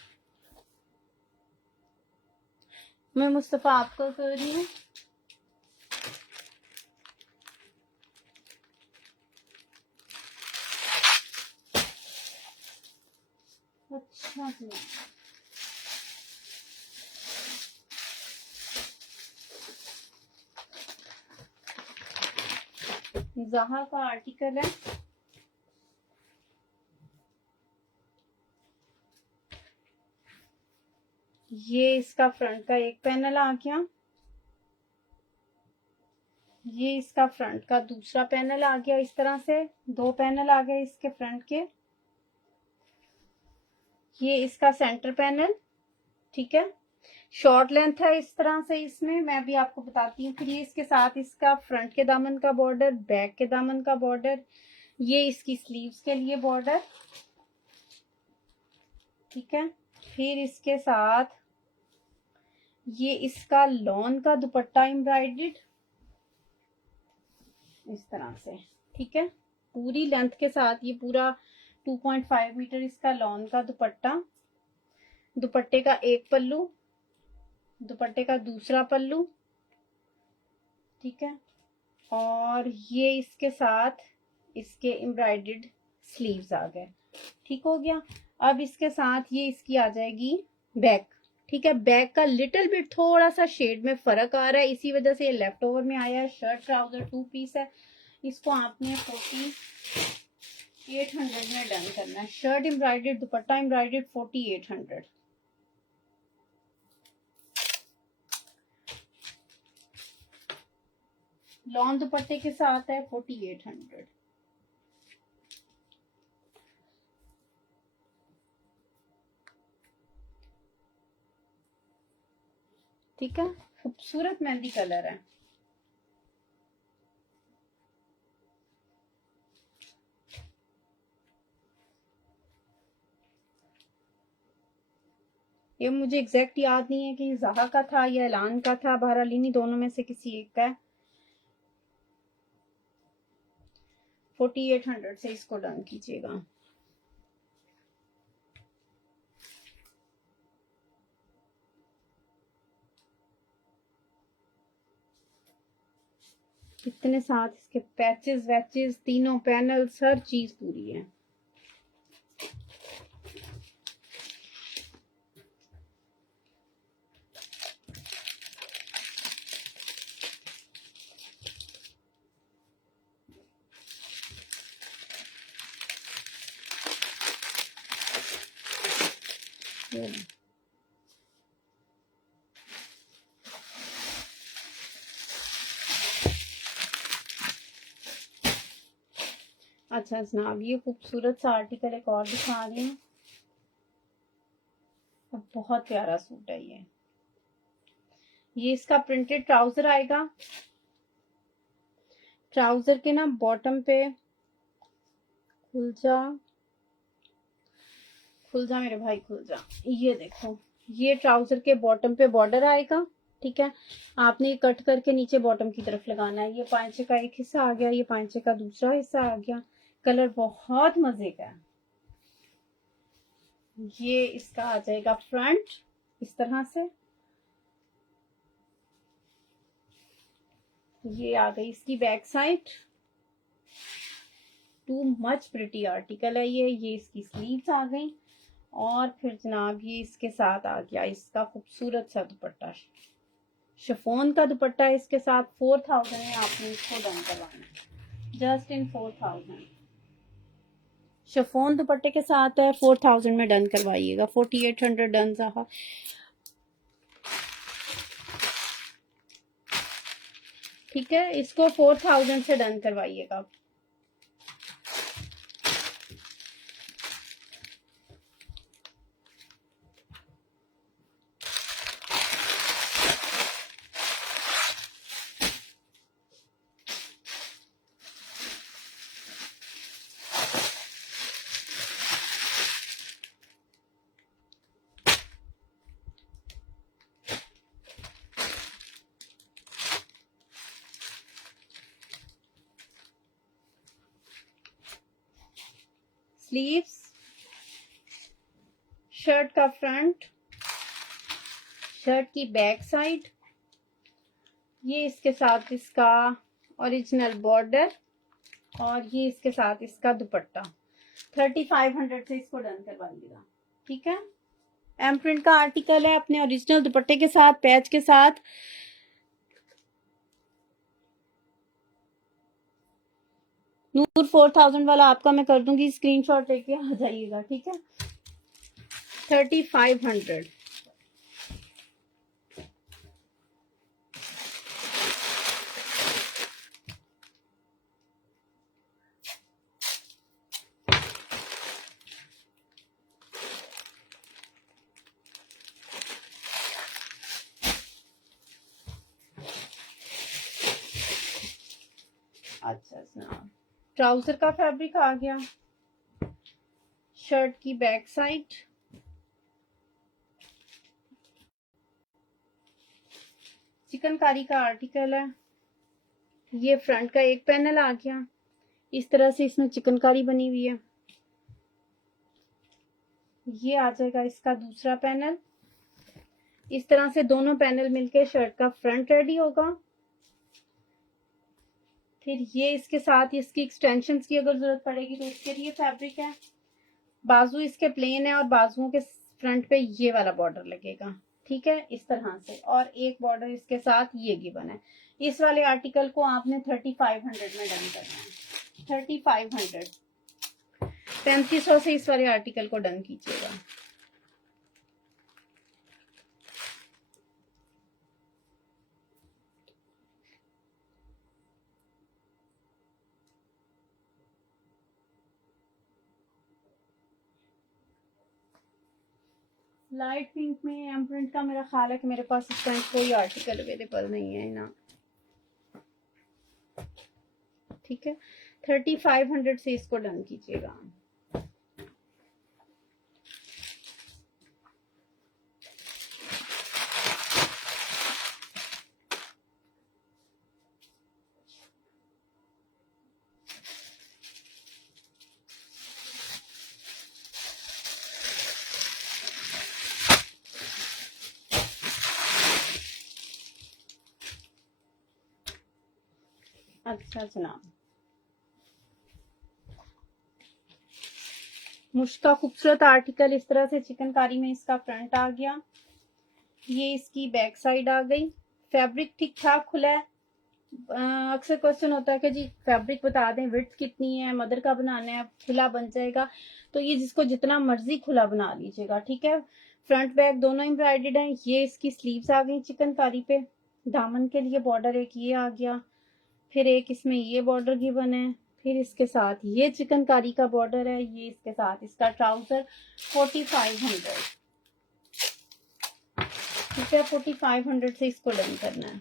मैं मुस्तफा आपको कर रही हूँ। अच्छा जी, जहा का आर्टिकल है। ये इसका फ्रंट का एक पैनल आ गया, ये इसका फ्रंट का दूसरा पैनल आ गया। इस तरह से 2 पैनल आ गए इसके फ्रंट के। ये इसका सेंटर पैनल, ठीक है। शॉर्ट लेंथ है इस तरह से, इसमें मैं भी आपको बताती हूँ। फिर ये इसके साथ इसका फ्रंट के दामन का बॉर्डर, बैक के दामन का बॉर्डर, ये इसकी स्लीव्स के लिए बॉर्डर, ठीक है। फिर इसके साथ ये इसका लॉन का दुपट्टा एम्ब्रॉयडर्ड इस तरह से, ठीक है। पूरी लेंथ के साथ ये पूरा 2.5 मीटर इसका लॉन का दुपट्टा, दुपट्टे का एक पल्लू, दुपट्टे का दूसरा पल्लू, ठीक है। और ये इसके साथ इसके एम्ब्रॉयडर्ड स्लीव्स आ गए, ठीक हो गया। अब इसके साथ ये इसकी आ जाएगी बैक, ठीक है। बैक का लिटिल बिट थोड़ा सा शेड में फर्क आ रहा है, इसी वजह से ये लेफ्ट ओवर में आया है। शर्ट ट्राउजर 2 पीस है, इसको आपने 4800 में डन करना है। शर्ट एम्ब्रॉयडर्ड, दुपट्टा एम्ब्रॉयडर्ड 4800। लॉन दुपट्टे के साथ है 4800। ठीक है, खूबसूरत मेहंदी कलर है। ये मुझे एग्जैक्ट याद नहीं है कि जहा का था या ऐलान का था, बहरहाल इन्हीं दोनों में से किसी एक का है। 4800 से इसको डन कीजिएगा। इतने साथ इसके पैचेस वैचेस, तीनों पैनल्स, हर चीज पूरी है। अच्छा जनाब, ये खूबसूरत सा आर्टिकल एक और दिखा रही हूँ। बहुत प्यारा सूट है ये इसका प्रिंटेड ट्राउजर आएगा। ट्राउजर के ना बॉटम पे, खुल जा मेरे भाई खुल जा, ये देखो, ये ट्राउजर के बॉटम पे बॉर्डर आएगा। ठीक है, आपने ये कट करके नीचे बॉटम की तरफ लगाना है। ये पांचे का एक हिस्सा आ गया, ये पांचे का दूसरा हिस्सा आ गया। कलर बहुत मजे का है। ये इसका आ जाएगा फ्रंट इस तरह से। ये आ गई इसकी back side. Too much pretty article है ये इसकी स्लीव्स आ गई। और फिर जनाब ये इसके साथ आ गया इसका खूबसूरत सा दुपट्टा, शिफॉन का दुपट्टा है इसके साथ। 4000 में आपने इसको डन करवाना है, जस्ट इन 4000। शिफॉन दुपट्टे के साथ है, 4000 में डन करवाइएगा। 4800 डन रहा। ठीक है, इसको 4000 से डन करवाइएगा। स्लीव्स, शर्ट का फ्रंट, शर्ट की बैक साइड, ये इसके साथ इसका ओरिजिनल बॉर्डर, और ये इसके साथ इसका दुपट्टा। 3500 से इसको डन करवाइएगा। ठीक है, एम प्रिंट का आर्टिकल है, अपने ओरिजिनल दुपट्टे के साथ, पैच के साथ। नूर 4000 वाला आपका मैं कर दूंगी, स्क्रीनशॉट लेके आ जाइएगा। ठीक है, 3500। अच्छा जनाब, ट्राउजर का फैब्रिक आ गया, शर्ट की बैक साइड, चिकनकारी का आर्टिकल है। ये फ्रंट का एक पैनल आ गया, इस तरह से इसमें चिकनकारी बनी हुई है। ये आ जाएगा इसका दूसरा पैनल। इस तरह से दोनों पैनल मिलके शर्ट का फ्रंट रेडी होगा। फिर ये इसके साथ इसकी एक्सटेंशंस की अगर जरूरत पड़ेगी तो इसके लिए फैब्रिक है। बाजू इसके प्लेन है और बाजुओं के फ्रंट पे ये वाला बॉर्डर लगेगा। ठीक है, इस तरह से, और एक बॉर्डर इसके साथ ये गिवन है। इस वाले आर्टिकल को आपने 3500 में डन करना है। 3500, 3500 से इस वाले आर्टिकल को डन कीजिएगा। लाइट पिंक में एम प्रिंट का मेरा ख्याल है कि मेरे पास इस टाइम कोई आर्टिकल अवेलेबल नहीं है ना। ठीक है, 3500 से इसको डन कीजिएगा। अच्छा जनाब, मुश्का खूबसूरत आर्टिकल इस तरह से चिकनकारी में इसका फ्रंट आ गया, ये इसकी बैक साइड आ गई। फैब्रिक ठीक ठाक खुला है। अक्सर क्वेश्चन होता है कि जी फैब्रिक बता दें, विड्थ कितनी है, मदर का बनाना है, खुला बन जाएगा। तो ये जिसको जितना मर्जी खुला बना लीजिएगा, ठीक है। फ्रंट बैक दोनों एम्ब्रॉयडर्ड हैं। ये इसकी स्लीव्स आ गई चिकनकारी पे, दामन के लिए बॉर्डर एक ये आ गया, फिर एक इसमें ये बॉर्डर गिवन है, फिर इसके साथ ये चिकनकारी का बॉर्डर है, ये इसके साथ इसका ट्राउजर 4500, ठीक है। 4500 से इसको डन करना है।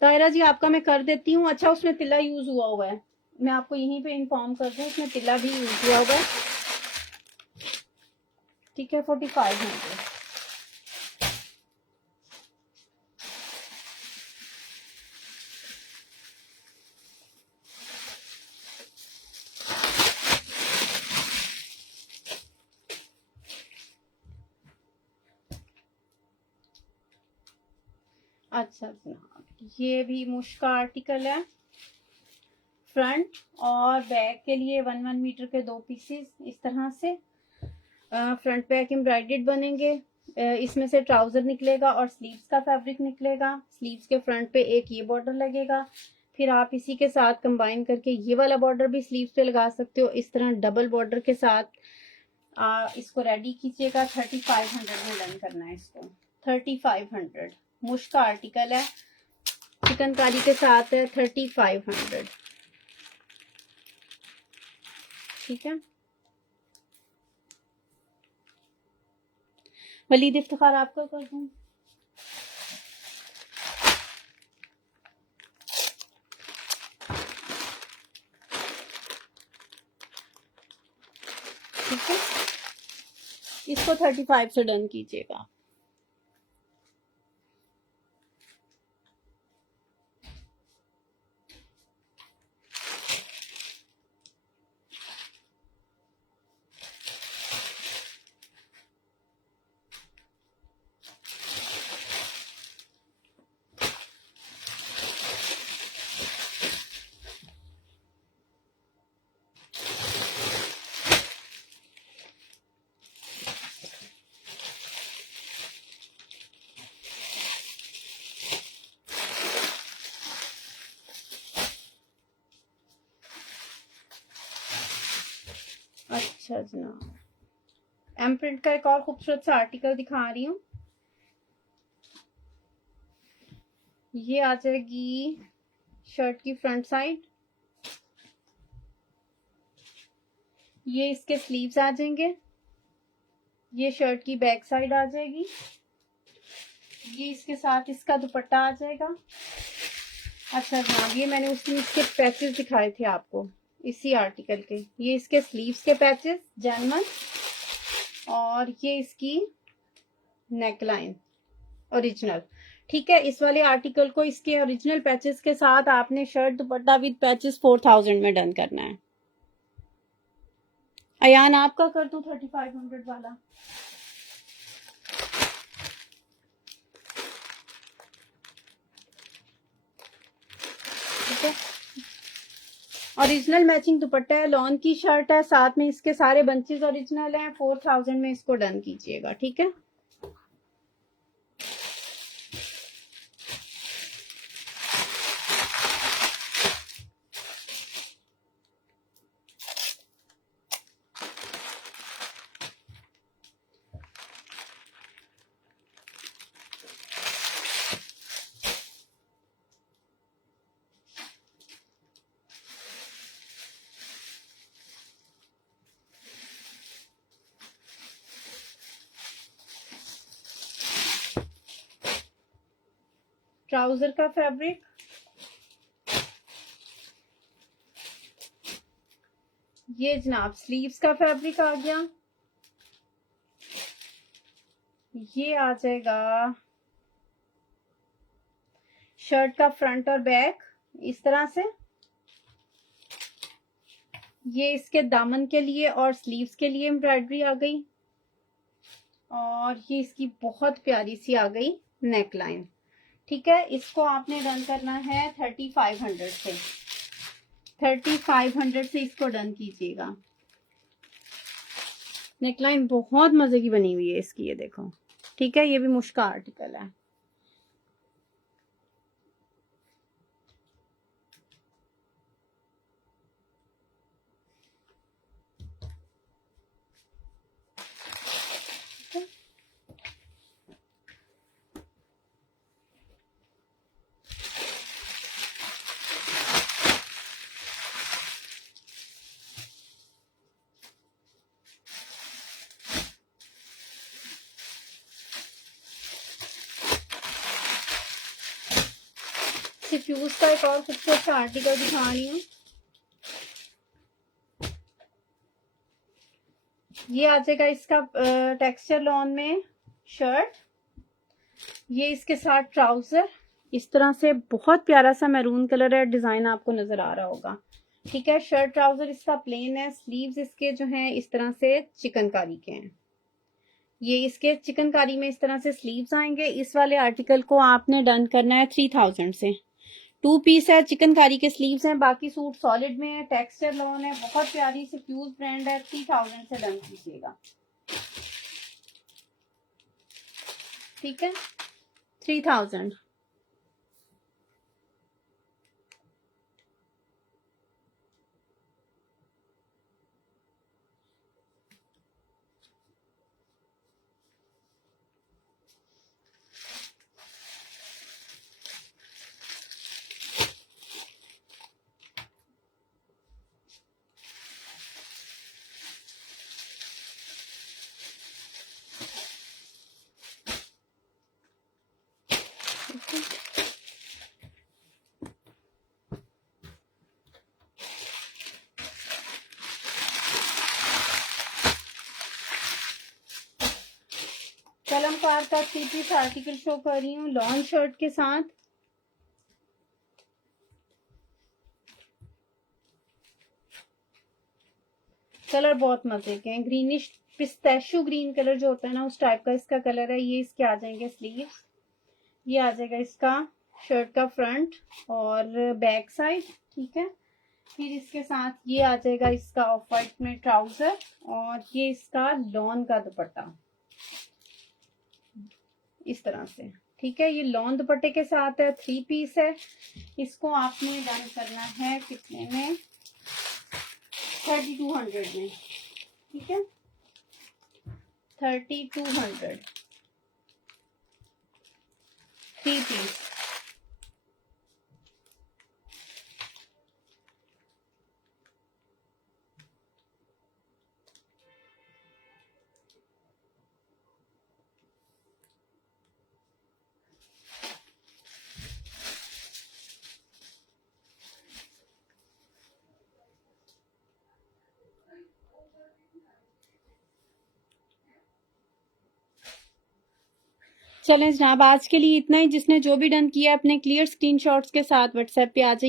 तायरा जी आपका मैं कर देती हूँ। अच्छा उसमें तिल्ला यूज हुआ है, मैं आपको यहीं पे इन्फॉर्म कर दूँ, उसमें तिल्ला भी यूज हुआ है, ठीक है। 4500। अच्छा जनाब, ये भी मुश्का आर्टिकल है। फ्रंट और बैक के लिए 1 मीटर के 2 पीसेस इस तरह से फ्रंट बैक एम्ब्रॉयडर्ड बनेंगे। इसमें से ट्राउजर निकलेगा और स्लीव्स का फैब्रिक निकलेगा। स्लीव्स के फ्रंट पे एक ये बॉर्डर लगेगा, फिर आप इसी के साथ कंबाइन करके ये वाला बॉर्डर भी स्लीव्स पे लगा सकते हो। इस तरह डबल बॉर्डर के साथ इसको रेडी कीजिएगा। 3500 में डन करना है इसको। 3500 मुश्क का आर्टिकल है, चिकनकारी के साथ है। 3500, ठीक है। वलीद इफ्तिखार आपका कर दूं? ठीक है, इसको 35 से डन कीजिएगा। अच्छा जनाब, एम प्रिंट का एक और खूबसूरत सा आर्टिकल दिखा रही हूँ। ये आ जाएगी शर्ट की फ्रंट साइड, ये इसके स्लीव्स आ जाएंगे, ये शर्ट की बैक साइड आ जाएगी, ये इसके साथ इसका दुपट्टा आ जाएगा। अच्छा जनाब, ये मैंने उस दिन इसके पैचेस दिखाए थे आपको इसी आर्टिकल के। ये इसके स्लीव्स के पैचेस जैनमन, और ये इसकी नेकलाइन ओरिजिनल, ठीक है। इस वाले आर्टिकल को इसके ओरिजिनल पैचेस के साथ आपने शर्ट दुपट्टा विद पैचेस 4000 में डन करना है। अयान आपका कर दूं 3500 वाला? ठीक है, ओरिजिनल मैचिंग दुपट्टा है, लॉन की शर्ट है, साथ में इसके सारे बंचेस ओरिजिनल हैं। 4000 में इसको डन कीजिएगा, ठीक है। ट्राउजर का फैब्रिक, ये जनाब स्लीव्स का फैब्रिक आ गया। ये आ जाएगा शर्ट का फ्रंट और बैक इस तरह से, ये इसके दामन के लिए और स्लीव्स के लिए एम्ब्रॉयडरी आ गई, और ये इसकी बहुत प्यारी सी आ गई नेक लाइन। ठीक है, इसको आपने रन करना है 3500 से, 3500 से इसको डन कीजिएगा। नेकलाइन बहुत मजे की बनी हुई है इसकी, ये देखो। ठीक है, ये भी मुश्का आर्टिकल है। फ्यूज का एक और सबसे अच्छा आर्टिकल दिखा रही हूँ। ये आ जाएगा इसका टेक्सचर लॉन में शर्ट, ये इसके साथ ट्राउजर इस तरह से, बहुत प्यारा सा मैरून कलर है, डिजाइन आपको नजर आ रहा होगा। ठीक है, शर्ट ट्राउजर इसका प्लेन है, स्लीव्स इसके जो हैं इस तरह से चिकनकारी के हैं, ये इसके चिकनकारी में इस तरह से स्लीव्स आएंगे। इस वाले आर्टिकल को आपने डन करना है 3000 से। 2 पीस है, चिकनकारी के स्लीव्स हैं, बाकी सूट सॉलिड में है, टेक्सचर लॉन है, बहुत प्यारी सी फ्यूज ब्रांड है। 3000 से डन कीजिएगा। ठीक है, 3000। कलमकार का 3 पीस आर्टिकल शो कर रही हूँ लॉन्ग शर्ट के साथ। कलर बहुत मजे के हैं, ग्रीनिश पिस्ताशियो ग्रीन कलर जो होता है ना, उस टाइप का इसका कलर है। ये इसके आ जाएंगे स्लीव्स, ये आ जाएगा इसका शर्ट का फ्रंट और बैक साइड। ठीक है, फिर इसके साथ ये आ जाएगा इसका ऑफ वाइट में ट्राउजर, और ये इसका लॉन का दुपट्टा इस तरह से। ठीक है, ये लॉन दुपट्टे के साथ है, 3 पीस है। इसको आपने डन करना है कितने में, 3200 में। ठीक है, 3200, 3 पीस। चलें जनाब, आज के लिए इतना ही। जिसने जो भी डन किया अपने क्लियर स्क्रीनशॉट्स के साथ व्हाट्सएप पे आ जाइए।